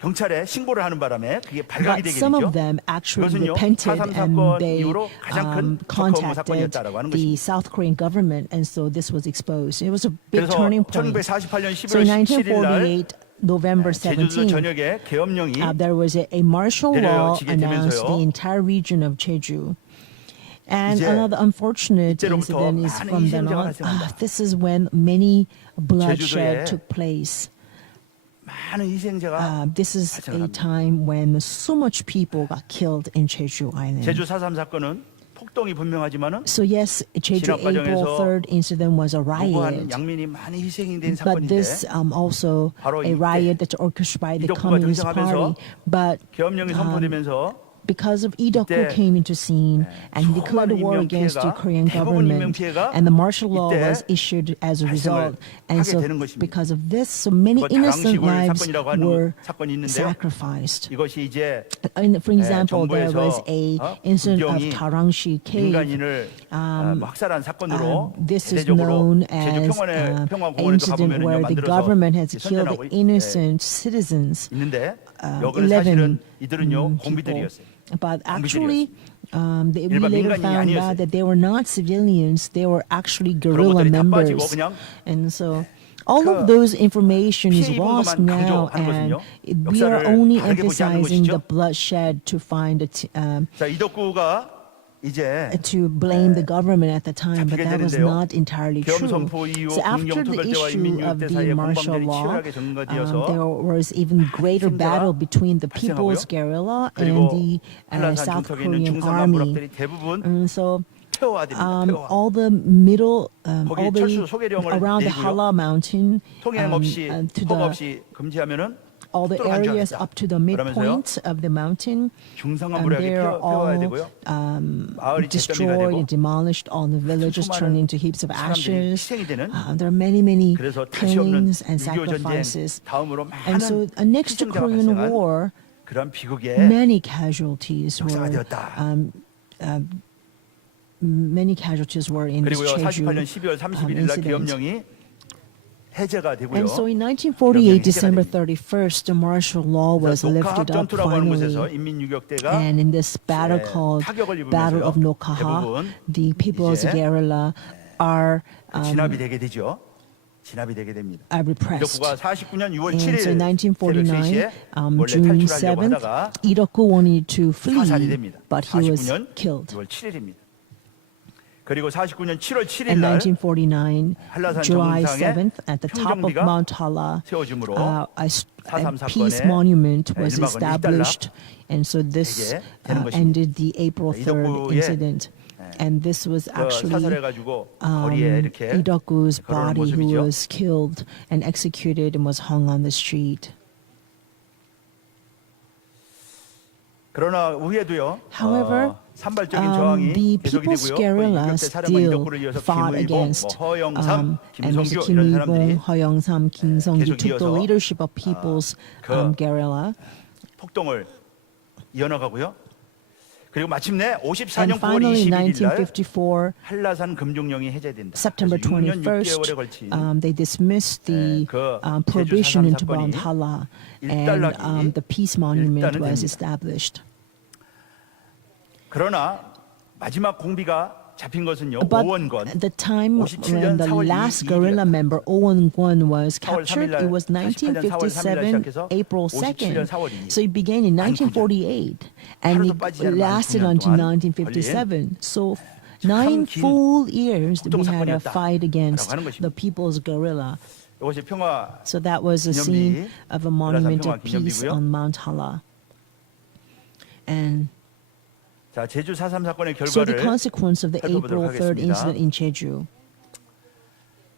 경찰에 신고를 하는 바람에 그게 발각이 But 되게 some 되죠. of them actually 그것은요, repented 4.3 and 사건 they 이후로 가장 큰 적화 업무 contacted 사건이었다라고 하는 the 것입니다. South Korean government, and so this was exposed. It was a big 그래서 turning point. 1948년 So 11월 in 17일 날 1948, November 제주도 17th, 전역에 계엄령이 there was a martial law 내려지게 announced 되면서요. the entire region of Jeju. And 이제 another unfortunate 이때로부터 incident is 많은 from then 희생자가 on. 발생한다. This is when many 제주도에 bloodshed took place. 많은 희생자가 This is a 발생합니다. time when so much people got killed in Jeju Island. 제주 4.3 사건은 폭동이 분명하지만은 So yes, Jeju 진압 April 과정에서 3rd incident was a 무고한 riot. 양민이 많이 희생이 된 But 사건인데 this also 바로 a 이때 riot that's orchestrated by the 이덕구가 Communist 등장하면서 Party. But 계엄령이 선포되면서 because of Lee Duk-woo 이때 came into scene and declared 수많은 war 인명 against the 피해가, Korean 대부분 인명 government, 피해가 and the martial law 이때 was issued as a 발생을 result. And 하게 so 되는 것입니다. because of this, so many 뭐 innocent 다랑시골 lives 사건이라고 하는 were 사건이 있는데요. sacrificed. 이것이 이제 For example, there 정부에서 was a incident of 국경이 Tarangshi cave. 민간인을 확살한 사건으로 This is 대대적으로 known 제주 as 평화의 an 평화공원에도 incident 가보면요 where the 만들어서 government has killed 선전하고 innocent citizens. 있는데 여기는 사실은 11 이들은요 people. 공비들이었어요. But actually, we 일반 later 민간인이 found 아니었어요. out that they were not civilians; they were actually 그런 guerrilla 것들이 다 빠지고 members. 그냥 And so, all 그 of those information is 피해 입은 lost 것만 now, 강조하는 and 것은요. we are 역사를 only 다르게 보지 않는 emphasizing 것이죠. the bloodshed to find 자, 이덕구가 이제 to blame the government at the time, but 잡히게 that was 되는데요. not entirely 계엄 true. 선포 이후 So after the 공경토벌대와 issue of 인민유격대 the 사이의 martial 공방전이 law, 치열하게 전개되어서 there was even greater 희생자가 battle between the 발생하고요. People's Guerrilla and 그리고 the 한라산 South 중턱에 있는 Korean 중산만 army. 부락들이 대부분 So 폐허화됩니다. 폐허화. all the middle, 거기 all 철수 the 소개령을 around the 내고요. Hala Mountain, 통행 없이 to 허가 the 없이 금지하면은 all the 들어간 줄 areas 알았다. up to the 그러면서요. midpoint of the mountain, 중산만 and 부락이 they're 폐허해야 all 되고요. 마을이 잿더미가 destroyed, 되고 demolished. All the villages turned into heaps of 사람들이 ashes. 희생이 되는 There are many 그래서 다시 없는 killings and 6.25 전쟁 sacrifices. 다음으로 And so 많은 next to 희생자가 Korean 발생한 War, 그런 비극의 many casualties 역사가 were 되었다. many casualties were in this 그리고요 48년 Jeju 12월 31일 날 incident. 계엄령이 해제가 되고요. And so in 계엄령이 1948, 해제가 December 됩니다. 31st, the martial law was 그래서 lifted 녹화학 up 전투라고 하는 곳에서 finally. 인민유격대가 And in this battle called 타격을 입으면서요. Battle of Nokaha, 대부분 the People's 이제 Guerrilla are 진압이 되게 되죠. 진압이 되게 됩니다. repressed. 이덕구가 49년 6월 And 7일 so in 새벽 3시에 1949, 원래 June 탈출하려고 7th, 하다가 Iroku wanted to 사살이 flee, 됩니다. but he was 49년 killed. 6월 7일입니다. 그리고 49년 7월 7일 In 날 1949, 한라산 July 정상에 7th, at the top of 평정비가 Mount Hala, 세워짐으로 a 4.3 peace 사건에 monument was 일막은 established, and so this 되게 되는 것입니다. ended the April 3rd 이덕구의 incident. And this was actually 사살해가지고 거리에 이렇게 Idoku's 걸어오는 body who 모습이죠. was killed and executed and was hung on the street. 그러나 후에도요. However, 산발적인 저항이 the 계속이 People's 되고요. Guerrilla 유격대 사령관 still 이덕구를 이어서 fought 김의봉, against 허영삼, and also 김성규 Kim 이런 Il-bong, 사람들이 Hoyoung-sam, Kim Song-gyu 계속 took the 이어서 leadership of People's 그 Guerrilla. 폭동을 이어나가고요. 그리고 마침내 And 54년 9월 finally, 21일 날 1954, 한라산 금종령이 해제된다. September 그래서 6년 6개월에 21st, 걸친 they dismissed the 그 prohibition 제주 into 4.3 Mount Hala, 일단락이 and the peace monument 일단은 was 됩니다. established. 그러나 마지막 공비가 잡힌 것은요. But 오원건 at the time when 57년 the 4월 last 22일 guerrilla member, Owen Gun, was 4월 3일 captured, 날 it was 48년 4월 3일 날 1957, 시작해서 April 57년 2nd. 4월 2일. So it began in 1948, and 하루도 it 빠지지 않은 lasted 9년 until 동안 1957. So 참 9 긴 full years 폭동 we had a 사건이었다. fight against 라고 하는 것입니다. the People's Guerrilla. 이것이 평화 So that was a 기념비, scene of a monument 평화 of peace 기념비고요. on Mount Hala. And 자 제주 4.3 사건의 so the 결과를 consequence of the 살펴보도록 April 3rd 하겠습니다. incident in Jeju.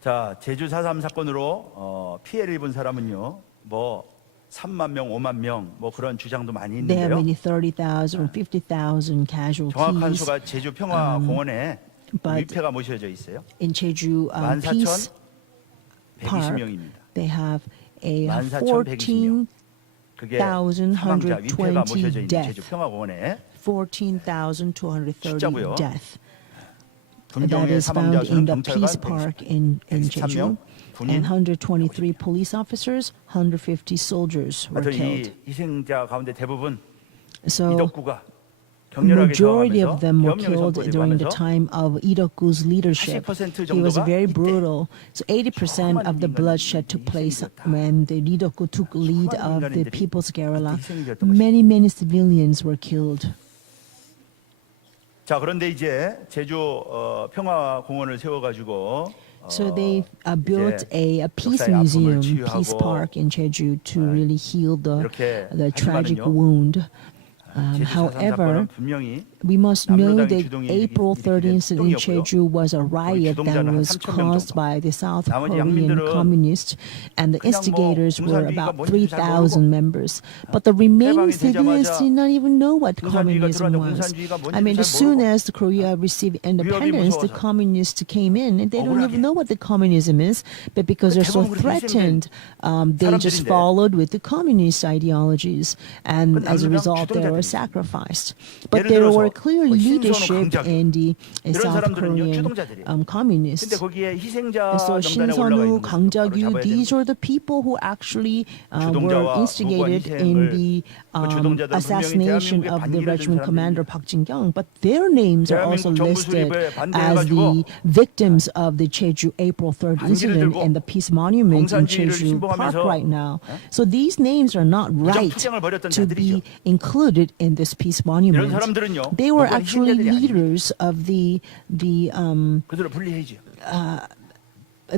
자 제주 4.3 사건으로 피해를 입은 사람은요 뭐 3만 명, 5만 명 뭐 그런 주장도 많이 They have 있는데요. maybe 30,000 or 50,000 정확한 casualties. 수가 제주 평화공원에 but 위패가 모셔져 있어요. In Jeju Peace Park, 14,120명입니다. they have a 14,120명. 그게 사망자 위패가 모셔져 14,120 있는 death. 제주 평화공원에 14,230 숫자고요. death. That 분경의 is found 사망자 수는 in the 경찰관 Peace Park in 113명, Jeju. 군인 And 123 police officers, 150 soldiers were 하여튼 killed. 이 희생자 가운데 대부분 So 이덕구가 격렬하게 majority 저항하면서 of them were 계엄령이 killed 선포되고 during the 하면서 time of Iroku's leadership. 80% He was 정도가 very 이때 brutal. So 80% of the bloodshed took place when the Iroku took lead of the People's Guerrilla. Many civilians were killed. 자 그런데 이제 제주 평화공원을 세워가지고 So they built a peace 역사의 아픔을 museum, 치유하고 Peace Park in Jeju to really heal 이렇게 the tragic 하지만은요, wound. 제주 4.3 However, 사건은 분명히 we must know 남로당의 that 주동이 April 3rd 일으킨 incident in 폭동이었고요. Jeju was a riot that 주동자는 한 was 3,000명 caused 정도. by the South 나머지 Korean 양민들은 communists, and the 그냥 뭐 instigators were 공산주의가 about 뭔지 잘 3,000 members. But the remaining 해방이 civilians 되자마자 did not even know what 공산주의가 communism 들어왔는데 was. 공산주의가 뭔지도 I mean, 잘 as soon 모르고 as Korea received independence, the 무서워서. communists came in, and they don't 억울하게. even know what the communism is. But because they're so 대부분 그렇게 threatened, they just 사람들인데. followed with the communist ideologies, and 그 as a 남로당 result, they were 주동자들이. sacrificed. But 예를 there 들어서 were clear 뭐 leadership 신선우, in the 이런 South 사람들은요, Korean 주동자들이에요. 근데 communists. 거기에 희생자 And so 명단에 올라가 Shin 있는 것을 Sonu, 바로 Kang 잡아야 Ja-gyu, 되는 these are the people who actually were 주동자와 instigated 무고한 in the 주동자들은 분명히 assassination 대한민국의 of the 반기를 든 regiment commander 사람들입니다. Park Jin-young, but their names are also 대한민국 정부 listed 수립에 as 반대해가지고 the victims of the Jeju April 3rd 반기를 incident 들고 and the peace monument in 공산주의를 Jeju Park 신봉하면서 right now. So these names are not right 투쟁을 벌였던 to be 자들이죠. included in this peace 이런 monument. 사람들은요, They were 누구나 actually 희생자들이 아닙니다. leaders of the 그들을 분리해야죠.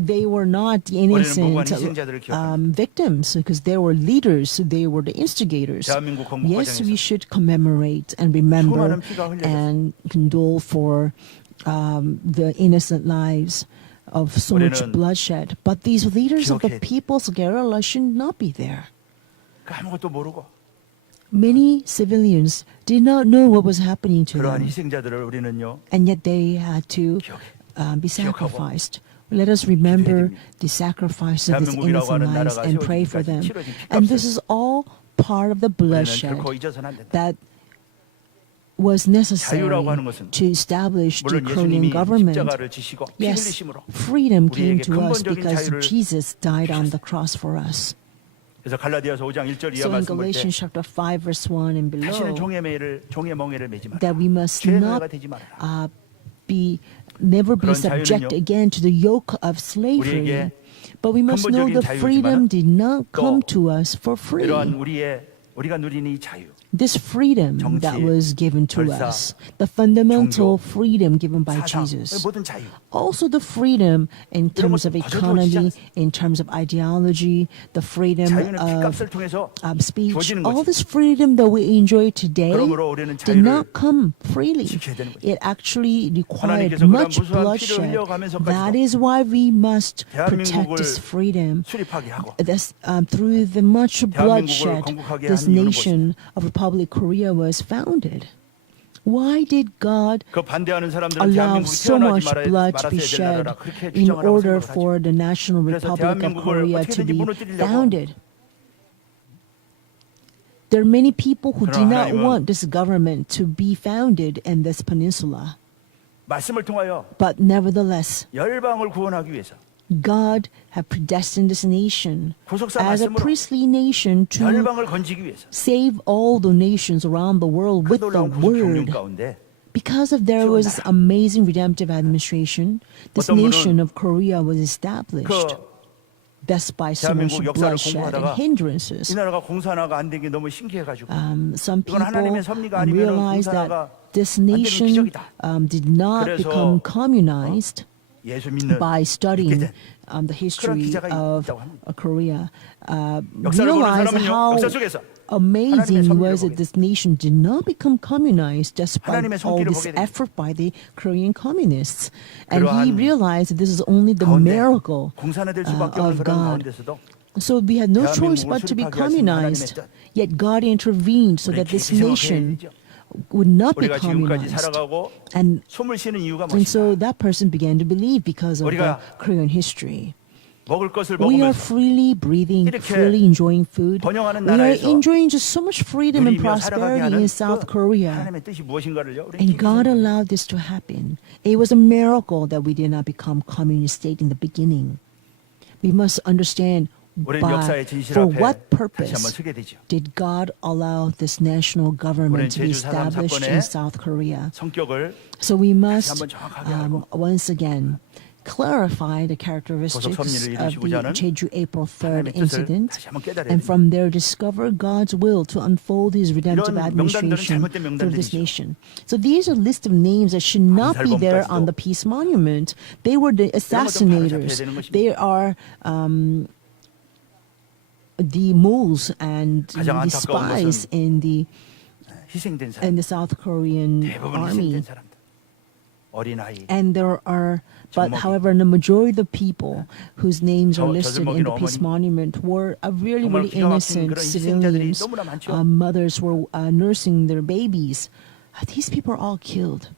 they were not the 우리는 innocent 무고한 희생자들을 기억합니다. victims because they were leaders, they were the instigators. 대한민국 건국 Yes, we 과정에서 should commemorate and remember 수많은 피가 흘려졌습니다. and condole for the innocent lives of so much 우리는 bloodshed. But these leaders of the 기억해야 돼. people's guerrilla should not be there. 아무것도 모르고 Many civilians did not know what was happening to 그러한 them, 희생자들을 우리는요, and yet they had to be 기억하고 sacrificed. Let us remember 됩니다. the sacrifice of these 대한민국이라고 innocent 하는 lives 나라가 and pray for them. 세워지기까지 치러진 And this 핏값을 is all part of the 우리는 bloodshed 결코 잊어서는 안 된다. that was necessary 자유라고 하는 것은 to establish the 물론 Korean 예수님이 government. 십자가를 지시고 피 Yes, 흘리심으로 freedom came 우리에게 to us 근본적인 because 자유를 Jesus died on the cross for us. 그래서 갈라디아서 5장 1절 이하 So in 말씀 볼 때 Galatians chapter 5 verse 1 and 다시는 below, 종의 멍에를 매지 마라. that we must 죄의 not 노예가 되지 말아라. never be 그런 subject 자유는요, again to the yoke of slavery. 우리에게 But we must know 근본적인 the freedom 자유이지만 did not come 또 to us for free. 이러한 우리가 누리는 이 자유, This freedom 정치, that was given to 결사, us, the fundamental 종교, freedom given by 사상, Jesus. 모든 자유. Also the freedom in terms of 것도 거저주어지지 economy, 않습니다. in terms of ideology, the freedom 자유는 of 핏값을 통해서 speech. 주어지는 All 거지. this freedom that we enjoy today 그러므로 우리는 did 자유를 not come freely. 지켜야 되는 거죠. It actually required 하나님께서 그러한 much 무수한 피를 bloodshed. 흘려가면서까지도 That is why we must protect 대한민국을 this freedom. 수립하게 하고 This, through the much bloodshed, 건국하게 this 한 이유는 nation of Republic Korea was founded. Why did God 그 반대하는 사람들은 allow 대한민국이 so 태어나지 much blood to be 말았어야 될 shed 나라라 그렇게 in 주장을 하고 order 생각을 하죠. for the National 그래서 Republic of 대한민국을 Korea to 어떻게든지 be 무너뜨리려고 founded? There are many people who do 그러나 not 하나님은 want this government to be founded in this peninsula. 말씀을 통하여 But nevertheless, 열방을 구원하기 위해서 God had predestined this nation 구속사 as a 말씀으로 priestly nation to 열방을 건지기 위해서 save all the nations around the world 그 with the 놀라운 구속 경륜 word. 가운데 Because of there was this amazing redemptive administration, this 어떤 분은 nation of Korea was established 그 despite so much 대한민국 역사를 bloodshed and 공부하다가 hindrances. 이 나라가 공산화가 안 된 게 너무 신기해가지고 Some 이건 하나님의 people 섭리가 아니면은 realized that 공산화가 this 안 되는 nation 기적이다. did not 그래서 become communized 예수 믿는 by 믿게 studying 된 the history 기자가 of 있다고 합니다. Korea. 역사를 보는 Realized 사람은요, how 역사 속에서 amazing 하나님의 was 섭리를 that this nation did not become communized despite 하나님의 all 손길을 this 보게 됩니다. effort by the Korean communists. And he 그러한 realized that this is only the 가운데 miracle 공산화될 수밖에 없는 of 그런 God. 가운데서도 So we had no choice 대한민국을 but to be 수립하게 하신 communized. 하나님의 뜻. Yet God intervened so that 우리 this 기생을 nation 해야 되죠. would not be 우리가 지금까지 communized. 살아가고 And 숨을 쉬는 이유가 And so 무엇인가? that person began to believe because of the 우리가 Korean history. 먹을 것을 We are 먹으면서 freely breathing, 이렇게 freely enjoying food. 번영하는 We are 나라에서 enjoying just so much freedom and 누리며 살아가게 prosperity 하는 in South 그 Korea. 하나님의 뜻이 무엇인가를요. 우리 And God allowed this to happen. It was a miracle that we did not become communist state in the beginning. We must understand 우리는 by, 역사의 진실 for 앞에 what 다시 한번 purpose 서게 되죠. did God allow this national government to be 제주 4.3 established 사건의 in South Korea. 성격을 So we must 한번 정확하게 알고 once again clarify the characteristics 섭리를 of the 이루시고자 하는 Jeju April 3rd 하나님의 뜻을 incident, 다시 한번 깨달아야 and 됩니다. from there discover God's will to unfold His redemptive 이런 명단들은 administration 잘못된 through this 명단들이죠. nation. So these are list of names that should not be there on the 감살범까지도 peace monument. They were the 것도 assassinators. 바로잡혀야 되는 것입니다. They are the moles and 가장 the 안타까운 spies in the 희생된 사람, South Korean 대부분 army. 희생된 사람들, 어린아이, And there are, but 젖먹이. however, the majority of the people whose names are 젖을 listed in 먹이는 the peace 어머니. monument were really, 정말 really 기가 막힌 innocent 그런 희생자들이 civilians. 너무나 많죠. Mothers were nursing their babies. These people are all killed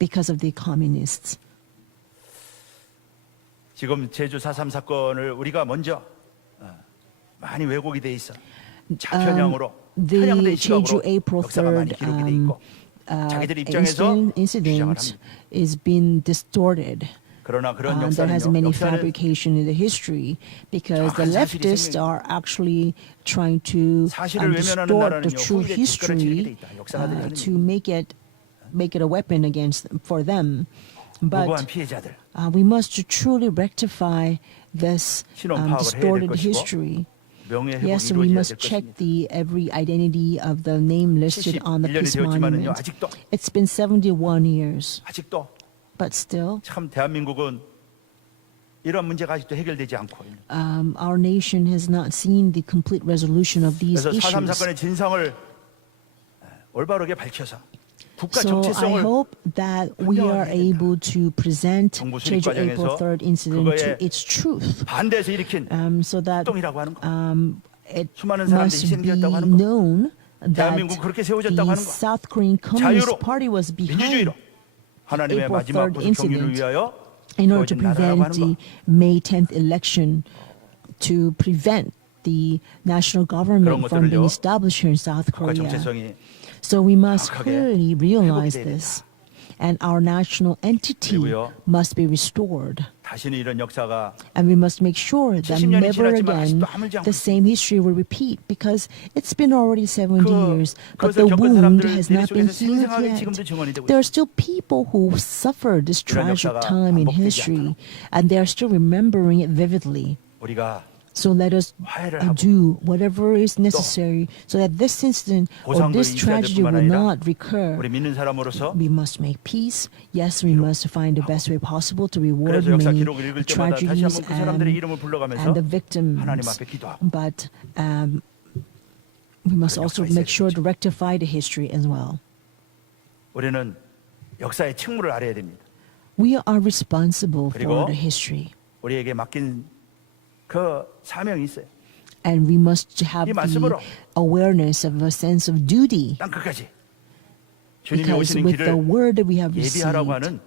because of the communists. 지금 제주 4.3 사건을 우리가 먼저 많이 왜곡이 돼 있어. 좌편향으로 The 편향된 Jeju 시각으로 April 역사가 많이 3rd 기록이 돼 있고 자기들 입장에서 주장을 incident 합니다. is being distorted 그러나 그런 there has 역사는요. many 역사는 fabrication in the history because the 정확한 사실이 leftists 생명- are actually trying to 사실을 외면하는 distort 나라는요, the true 후일에 뒷걸음치게 돼 history 있다. 역사가들이 하는 to make it a weapon against for them. 무고한 But 피해자들. we must truly rectify this 신원 파악을 해야 될 distorted 것이고, history. 명예 회복이 Yes, we 이루어져야 must 될 check 것입니다. the every identity of the name listed on the 71년이 peace 되었지만은요, monument. 아직도 It's been 71 years, 아직도 but still, 참 대한민국은 이런 문제가 아직도 해결되지 않고 있는. our nation has not seen the complete resolution of these 그래서 4.3 issues. 사건의 진상을 올바르게 밝혀서 국가 So I 정체성을 hope that we are able to present 정부 수립 Jeju April 과정에서 3rd incident to 그거에 its truth, 반대해서 일으킨 so that 폭동이라고 하는 거. it 수많은 사람들이 must be 희생되었다고 하는 거. known that 대한민국 그렇게 세워졌다고 the 하는 거. South Korean Communist 자유로, Party was 민주주의로 behind 하나님의 April 마지막 3rd 구속 정리를 incident 위하여 in order to 세워진 나라라고 prevent 하는 the 거. May 10th election, to prevent the national government from being 것들을요, established here in South 국가 Korea. 정체성이 So we must 정확하게 clearly realize 회복이 돼야 this, and our national entity 그리고요, must be restored. 다시는 이런 역사가 And we must make sure that 70년이 never 지났지만 again 아직도 아물지 않고 the same history will repeat, because it's been already 70 years, but 그것을 the 겪은 wound 사람들 has not been 속에서 healed 생생하게 yet. 지금도 증언이 되고 There are 있습니다. still people who suffered this 이런 tragic 역사가 time in 반복되지 history, and they are still remembering it vividly. 우리가 So let us 화해를 하고 do whatever is necessary so that this incident or 보상도 this 있어야 될 tragedy 뿐만 will 아니라 not recur. 우리 믿는 사람으로서 We must make peace. Yes, we must find the best way possible to reward 그래서 역사 many 기록을 읽을 때마다 다시 tragedies 한번 그 사람들의 이름을 불러가면서 and the victims. 하나님 앞에 기도하고 But we must 그런 also 역사가 make sure 있어야 to rectify the history as well. 우리는 역사의 책무를 알아야 됩니다. We are responsible 그리고 for the history, 우리에게 맡긴 그 사명이 있어요. and we must have 이 the 말씀으로 awareness of a sense of duty, 땅 끝까지 주님이 because 오시는 with the 길을 word that we have received, 예비하라고 하는 we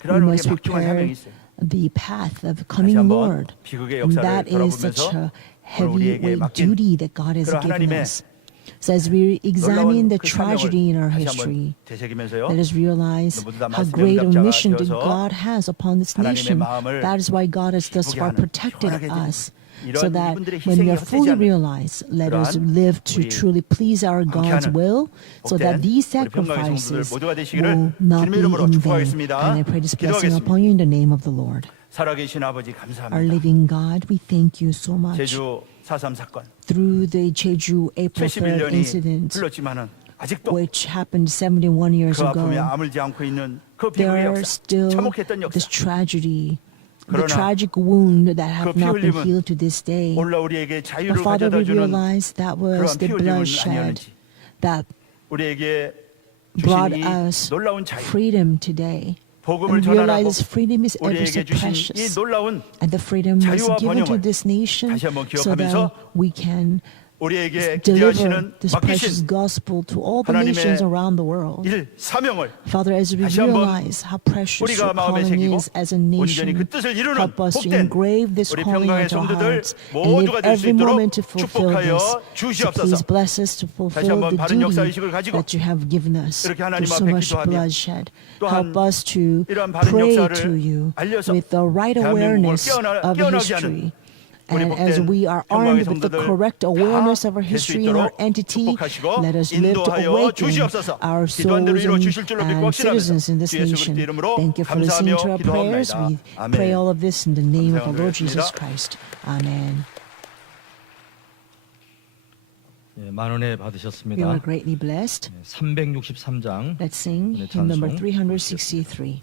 그러한 우리의 must 막중한 사명이 prepare 있어요. the path of the 다시 coming 한번 Lord. 비극의 And 역사를 that is such 돌아보면서 a 오늘 우리에게 heavyweight 맡긴 duty that God has 그런 given 하나님의 us. So as we examine 놀라운 the 그 tragedy in our 사명을 다시 history, 한번 되새기면서요. let us realize 모두 다 how 말씀의 great a 응답자가 mission that 되어서 God has upon this 하나님의 nation. 마음을 That is why God has thus 기쁘게 far 하는 protected 평안하게 해주는 us. 이러한 So that 이분들의 when we 희생이 are 헛되지 fully 않는 realized, let us 그러한 live to 우리 truly please our God's 함께하는 will, so that 복된 these 우리 평강의 성도들 sacrifices 모두가 되시기를 will not 주님의 be 이름으로 in vain. 축복하겠습니다. And I pray this blessing 기도하겠습니다. upon you in the name of the Lord. 살아계신 아버지 Our 감사합니다. living God, we thank you so much. 제주 4.3 사건 Through the Jeju April 3rd 71년이 incident, 흘렀지만은 아직도 which happened 71 years 그 아픔에 ago, 아물지 않고 있는 그 there 비극의 are 역사, still 참혹했던 this 역사. tragedy, the 그러나 tragic wound that 그 have 피 not been 흘림은 healed to this day. 올라 우리에게 But 자유를 Father, we 가져다주는 realize that was 그러한 the 피 흘림은 bloodshed 아니었는지 that 우리에게 brought 주신 이 us 놀라운 자유, freedom today. 복음을 And 전하라고 realize freedom is ever so 우리에게 주신 이 precious. 놀라운 And the freedom was 자유와 given to 번영을 this nation 다시 한번 so that 기억하면서 we can 우리에게 deliver 기대하시는 this precious 맡기신 gospel to all the 하나님의 nations around the world. 일 사명을 Father, as we 다시 한번 realize how precious 우리가 your 마음에 calling 새기고 is as a 온전히 그 nation, 뜻을 이루는 help us to 복된 engrave this 우리 calling 평강의 into our 성도들 hearts and live 모두가 될 수 every 있도록 moment to fulfill 축복하여 this. So 주시옵소서. please bless us to 다시 fulfill 한번 the 바른 duty 역사의식을 가지고 that you have given us. 이렇게 하나님 There's so 앞에 much 기도하며 bloodshed. 또한 Help us to 이러한 바른 pray 역사를 to you 알려서 with the right 대한민국을 awareness of 깨어나게 history. 우리 And as 복된 we are 평강의 armed with the 성도들 correct awareness of our 다 될 수 history and our 있도록 entity, 축복하시고 let us live to 인도하여 awaken 주시옵소서. our 기도한 대로 souls 이루어 주실 줄로 믿고 and citizens in this 확신하면서 주 예수 nation. 그리스도의 이름으로 Thank you for listening to 감사하며 our prayers. 기도합니다. We pray 아멘. all of this in the name of our Lord 감사합니다. Jesus Christ. Amen. 예, 만원에 We 받으셨습니다. were greatly blessed. 363장 Let's sing 네, hymn number 찬송 363.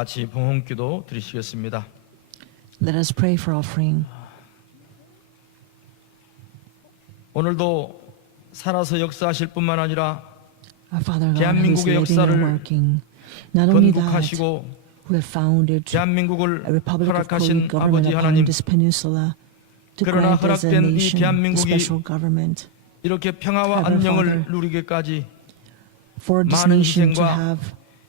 같이 봉헌기도 드리시겠습니다. Let us pray for offering. 오늘도 살아서 역사하실 뿐만 아니라 Our Father God, who is 대한민국의 living and 역사를 working, not only that, 건국하시고 who have founded 대한민국을 a Republic of Korea 허락하신 government 아버지 upon 하나님, this peninsula, to 그러나 grant us a 허락된 이 nation, a 대한민국이 special government, 이렇게 평화와 Heavenly 안녕을 Father, 누리기까지 for this 많은 nation to 희생과 have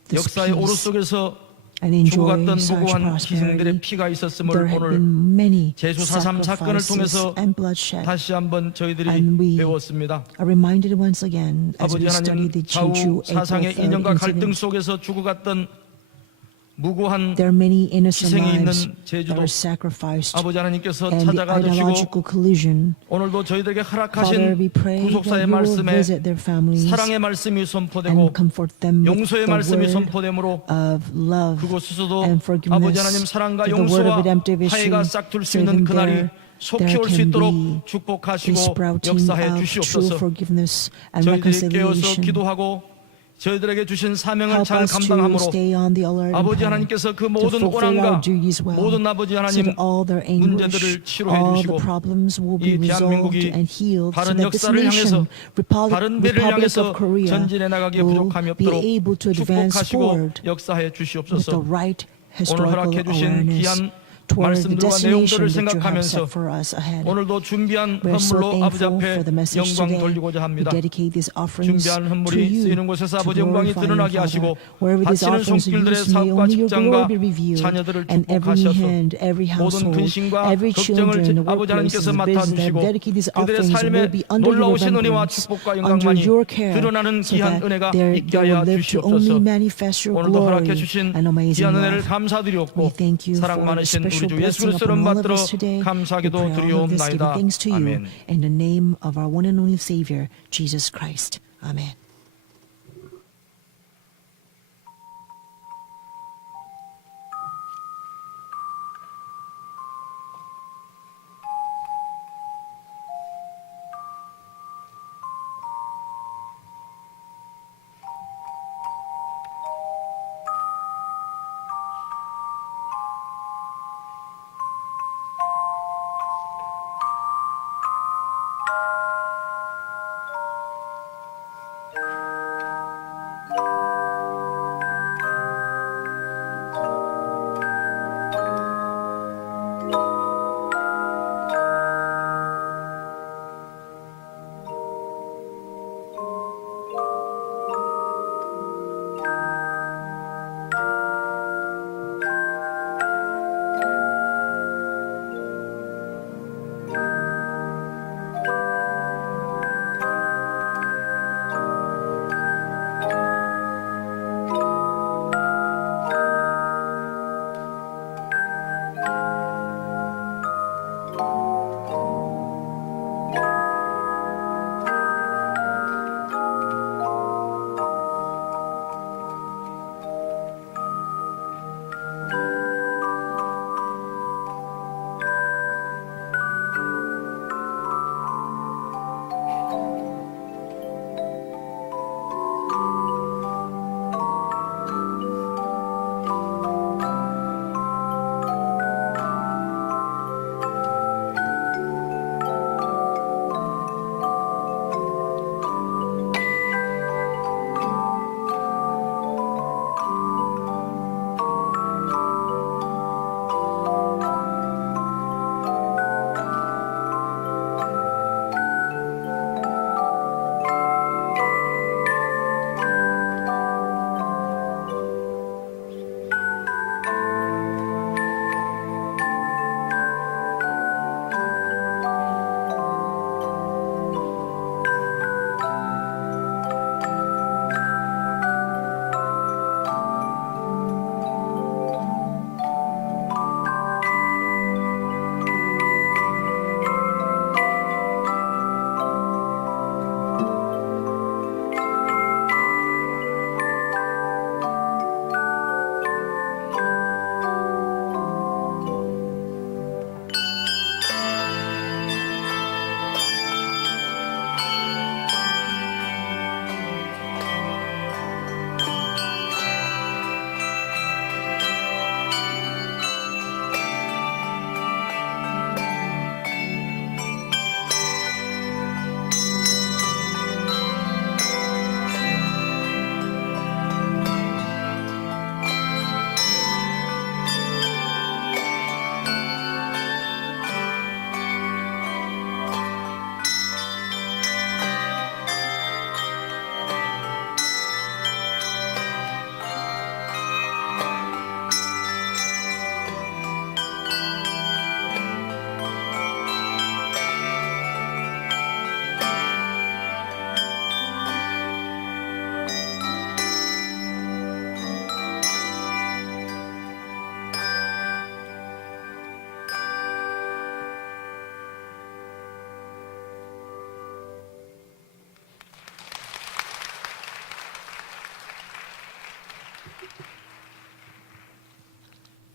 this 역사의 오로 peace 속에서 and enjoy 죽어갔던 such 무고한 희생들의 prosperity. 피가 있었음을 There have 오늘 been many 제수 4.3 사건을 sacrifices 통해서 and bloodshed. 다시 한번 저희들이 And we 배웠습니다. are reminded once again as 아버지 we study 하나님, the 좌우 Jeju April 사상의 3rd 이념과 갈등 incident. 속에서 죽어갔던 무고한 There are many innocent 희생이 있는 lives that 제주도, are sacrificed, 아버지 하나님께서 and the 찾아가 주시고 ideological collision. 오늘도 저희들에게 Father, 허락하신 we pray 구속사의 that you will 말씀에 visit their families 사랑의 말씀이 선포되고 and comfort them with 용서의 the 말씀이 word 선포되므로 of love 그곳에서도 and 아버지 하나님 forgiveness, 사랑과 that the word of 용서와 redemptive 화해가 issue, 싹틀 수 so 있는 then 그날이 there 속히 can 올 수 be 있도록 a 축복하시고 sprouting 역사해 of true 주시옵소서. forgiveness and 저희들이 깨어서 reconciliation. 기도하고 저희들에게 주신 사명을 Help 잘 us to 감당함으로 stay on the alert and 아버지 pray, 하나님께서 그 to 모든 fulfill our 오난과 duties well, 모든 아버지 so 하나님 that all their anguish, 문제들을 치료해 all 주시고 the problems will be 이 resolved 대한민국이 and healed, so 바른 that this 역사를 향해서 nation, 바른 배를 Republic 향해서 of Korea, 전진해 나가기에 will 부족함이 be 없도록 able to advance 축복하시고 forward 역사해 with the 주시옵소서. right 오늘 historical 허락해 주신 awareness 귀한 toward the 말씀들과 destination 내용들을 that you have 생각하면서 set for us ahead. 오늘도 준비한 We're so 헌물로 아버지 thankful 앞에 for the message 영광 today. 돌리고자 We 합니다. dedicate these offerings 준비한 to 헌물이 you 쓰이는 곳에서 to 아버지 영광이 glorify your 드러나게 Father. 하시고 Wherever these 바치는 offerings are 손길들의 used, may 사업과 only your 직장과 glory be revealed, 자녀들을 and every 축복하셔서 hand, every 모든 household, 근심과 every 걱정을 children, the 아버지 하나님께서 workplaces, the business that 맡아주시고 dedicate these 그들의 offerings 삶에 will be under your 놀라우신 은혜와 remembrance, 축복과 under 영광만이 your care, 드러나는 so 귀한 that 은혜가 they 있게 will 하여 live to only 주시옵소서. manifest your 오늘도 허락해 glory 주신 and amazing 귀한 은혜를 love. 감사드리옵고 We thank you 사랑 for the 많으신 우리 special 주 예수 blessing 그리스도를 upon all of 받들어 us today. We 감사기도 pray all of this giving 드리옵나이다. thanks to you 아멘. in the name of our one and only Savior, Jesus Christ. Amen.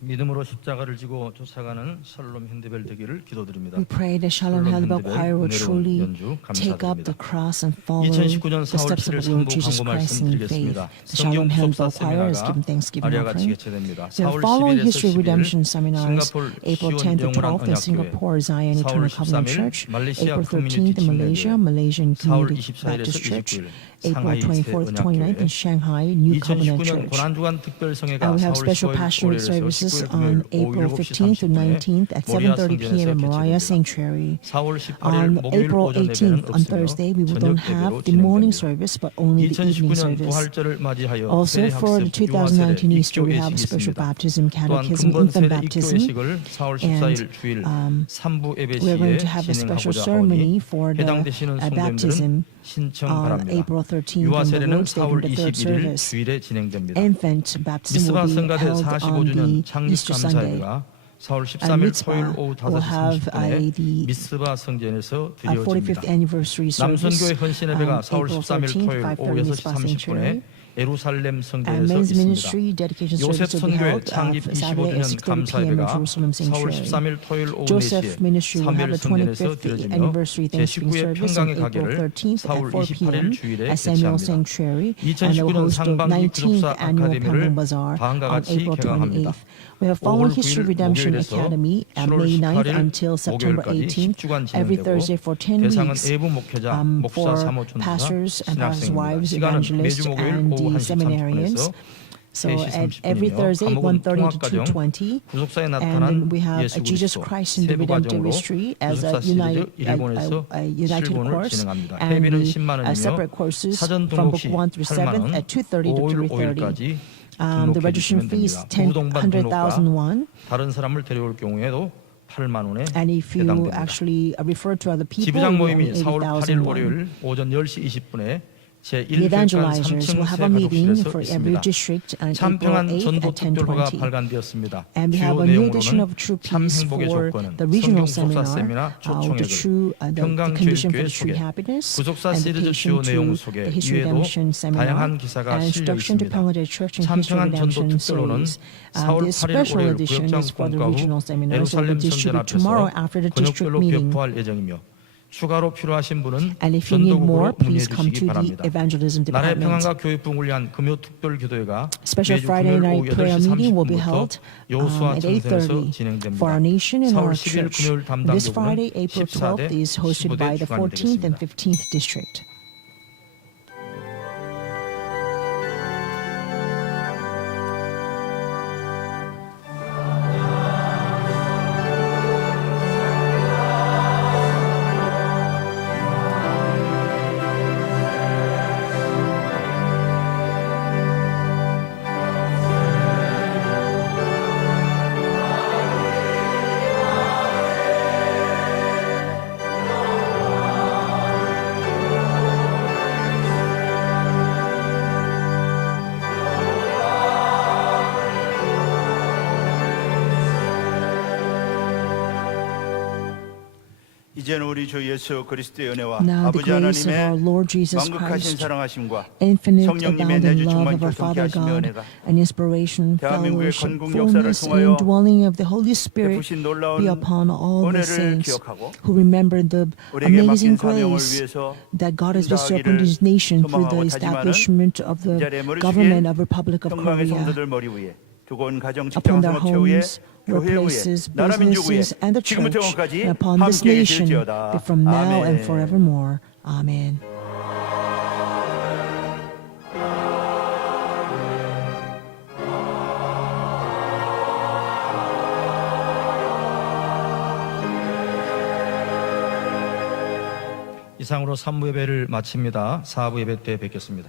믿음으로 십자가를 지고 쫓아가는 샬롬 핸드벨 되기를 기도드립니다. We pray that Shalom Helbel Choir will truly take up the cross and follow 2019년 the 4월 steps of 7일 the Lord 성부 Jesus 광고 Christ in faith. 말씀드리겠습니다. The 성경 Shalom Helbel 속사 Choir is 세미나가 giving Thanksgiving 아래와 같이 offering. 개최됩니다. The 4월 following 10일에서 History 11일 Redemption seminars, 싱가포르 April 시온 10th to 영원한 12th in 언약교회, Singapore, Zion 4월 Eternal Covenant 13일 Church, 말레이시아 April 커뮤니티 13th in Malaysia, 침례교회, Malaysian 4월 Community 24일에서 Baptist Church, 29일 April 상하이 24th, 29th in 새 Shanghai, New Covenant 2019년 Church. 고난주간 특별성회가 And we have 4월 special 15일 passionate 올해에서 services 19일 on 금요일 오후 April 7시 15th to 30분에 19th at 모리아 7:30 p.m. in Moriah 성전에서 개최됩니다. Sanctuary. 4월 18일 On 목요일 April 오전 예배는 18th, on 없으며 Thursday, we don't 저녁 have 예배로 the morning 진행됩니다. service, but only the evening 2019년 service. 부활절을 맞이하여 Also, 세례 for the 학습, 유아 세례, 2019 Easter, we 입교 have a 예식이 special 있습니다. baptism, 또한 catechism, 근본 infant 세례 입교 baptism. 예식을 4월 14일 주일 3부 예배 We're going 시에 to have a special 진행하고자 ceremony 하오니 for the 해당되시는 baptism 성도님들은 신청 on 바랍니다. April 13th 유아 on the 세례는 Lord's Day 4월 from the third 21일 service. 주일에 진행됩니다. Infant baptism 미스바 will be 성가대 held on 45주년 the 창립 Easter Sunday. 감사회가 4월 And 13일 토요일 Mitzvah 오후 will have 5시 the 30분에 미스바 성전에서 45th 드려집니다. anniversary service 남선교회 on 헌신예배가 4월 April 13일 13th, 토요일 5:30 오후 6시 Mitzvah Sanctuary. 30분에 예루살렘 And 성전에서 men's 있습니다. ministry dedication 요셉 service will be 선교회 held 창립 Saturday at 6:30 p.m. 25주년 at 감사예배가 Jerusalem 4월 Sanctuary. 13일 토요일 오후 Joseph 4시에 Ministry will have 사무엘 a 성전에서 25th 드려지며 anniversary Thanksgiving 제19회 service 평강의 on April 가게를 13th at 4월 4 p.m. 28일 주일에 at Samuel 개최합니다. Sanctuary, and they will 2019년 host the 상반기 19th 기독사 annual 아카데미를 Pangung Bazaar 다음과 on 같이 April 개강합니다. 28th. We have following 5월 History 9일 Redemption 목요일에서 Academy at 7월 May 9th 18일 until September 목요일까지 18th, 10주간 every 진행되고 Thursday for 10 대상은 weeks. 예부 목회자, 목사, For 사모천사, pastors and pastors' 신학생입니다. wives, 시간은 evangelists, 매주 목요일 and 오후 the 1시 seminarians. 30분에서 So 3시 at every 30분이며 Thursday, 과목은 1:30 to 통합과정, 2:20. 구속사에 And 나타난 then we have 예수 Jesus 그리스도 Christ in the 세부 redemptive 과정으로 history as a 구속사 시리즈 united 1권에서 united 7권을 course, 진행합니다. and 회비는 the 10만 원이며 separate courses 사전 from book 등록시 1 through 7 8만 원, at 2:30 to 5일 3:30. 5일까지 The registration 등록해 fee 주시면 is 됩니다. 무동반 등록과 100,000 won, 다른 사람을 데려올 경우에도 8만 원에 and if you 해당됩니다. actually refer to other people, 지부장 you 모임이 only 4월 8일 80,000 won. 월요일 오전 10시 20분에 The 제1교육관 evangelizers 3층 will have 새 a meeting 가족실에서 for every 있습니다. district on April 참평한 8th 전도 at 특별호가 10:20. 발간되었습니다. And we 주요 have a new edition 내용으로는 of True 참 Peace 행복의 for 조건은 the regional 성경 구속사 seminar, 세미나 the true the condition for 평강교육교회 the true 소개, happiness, 구속사 and the 시리즈 주요 patient 내용 to 소개 the history 이외에도 redemption seminar, 다양한 기사가 and 실려 introduction to 있습니다. Bangladesh Church and History 참평한 전도 Redemption 특별호는 series. 4월 This 8일 special 월요일 edition 구역장 is for the 공과 후 regional seminars that will 예루살렘 be 성전 distributed tomorrow 앞에서 after the district 권역별로 meeting. 배포할 예정이며 추가로 필요하신 분은 And if you need more, 전도국으로 문의해 please come 주시기 to the 바랍니다. evangelism 나라의 department. 평안과 교육부를 위한 금요 특별 기도회가 Special 매주 Friday 금요일 오후 night prayer meeting will be 8시 held 30분부터 여호수아 at 청산에서 8:30 진행됩니다. for our nation and 4월 our 10일 church. 금요일 담당 This Friday, 교구는 April 12th, 14대 is hosted 15대 by the 주관이 14th and 되겠습니다. 15th district. 이제는 우리 주 예수 그리스도의 은혜와 Now the 아버지 grace of our 하나님의 Lord Jesus 만극하신 Christ, 사랑하심과 infinite 성령님의 abounding 내주 love 충만 of our 교통케 Father 하시며 God, 은혜가 and inspiration, 대한민국의 fellowship, 건국 역사를 fullness, 통하여 indwelling of the Holy Spirit 베푸신 놀라운 be upon all the 은혜를 saints 기억하고 who remember the 우리에게 amazing 맡긴 사명을 grace 위해서 that God has bestowed upon 인도하기를 His nation through the 소망하고 establishment of 이 the 자리에 머리 government 숙인 of Republic of 평강의 Korea, 성도들 머리 위에 두고온 가정, upon 직장, their 사업, 최후에 homes, 교회 위에 workplaces, 나라 민족 위에 businesses, and the 지금부터 church, 영원까지 and upon this 함께 nation 계실지어다. from now and 아멘. forevermore. Amen. 이상으로 3부 예배를 마칩니다. 4부 예배 때 뵙겠습니다.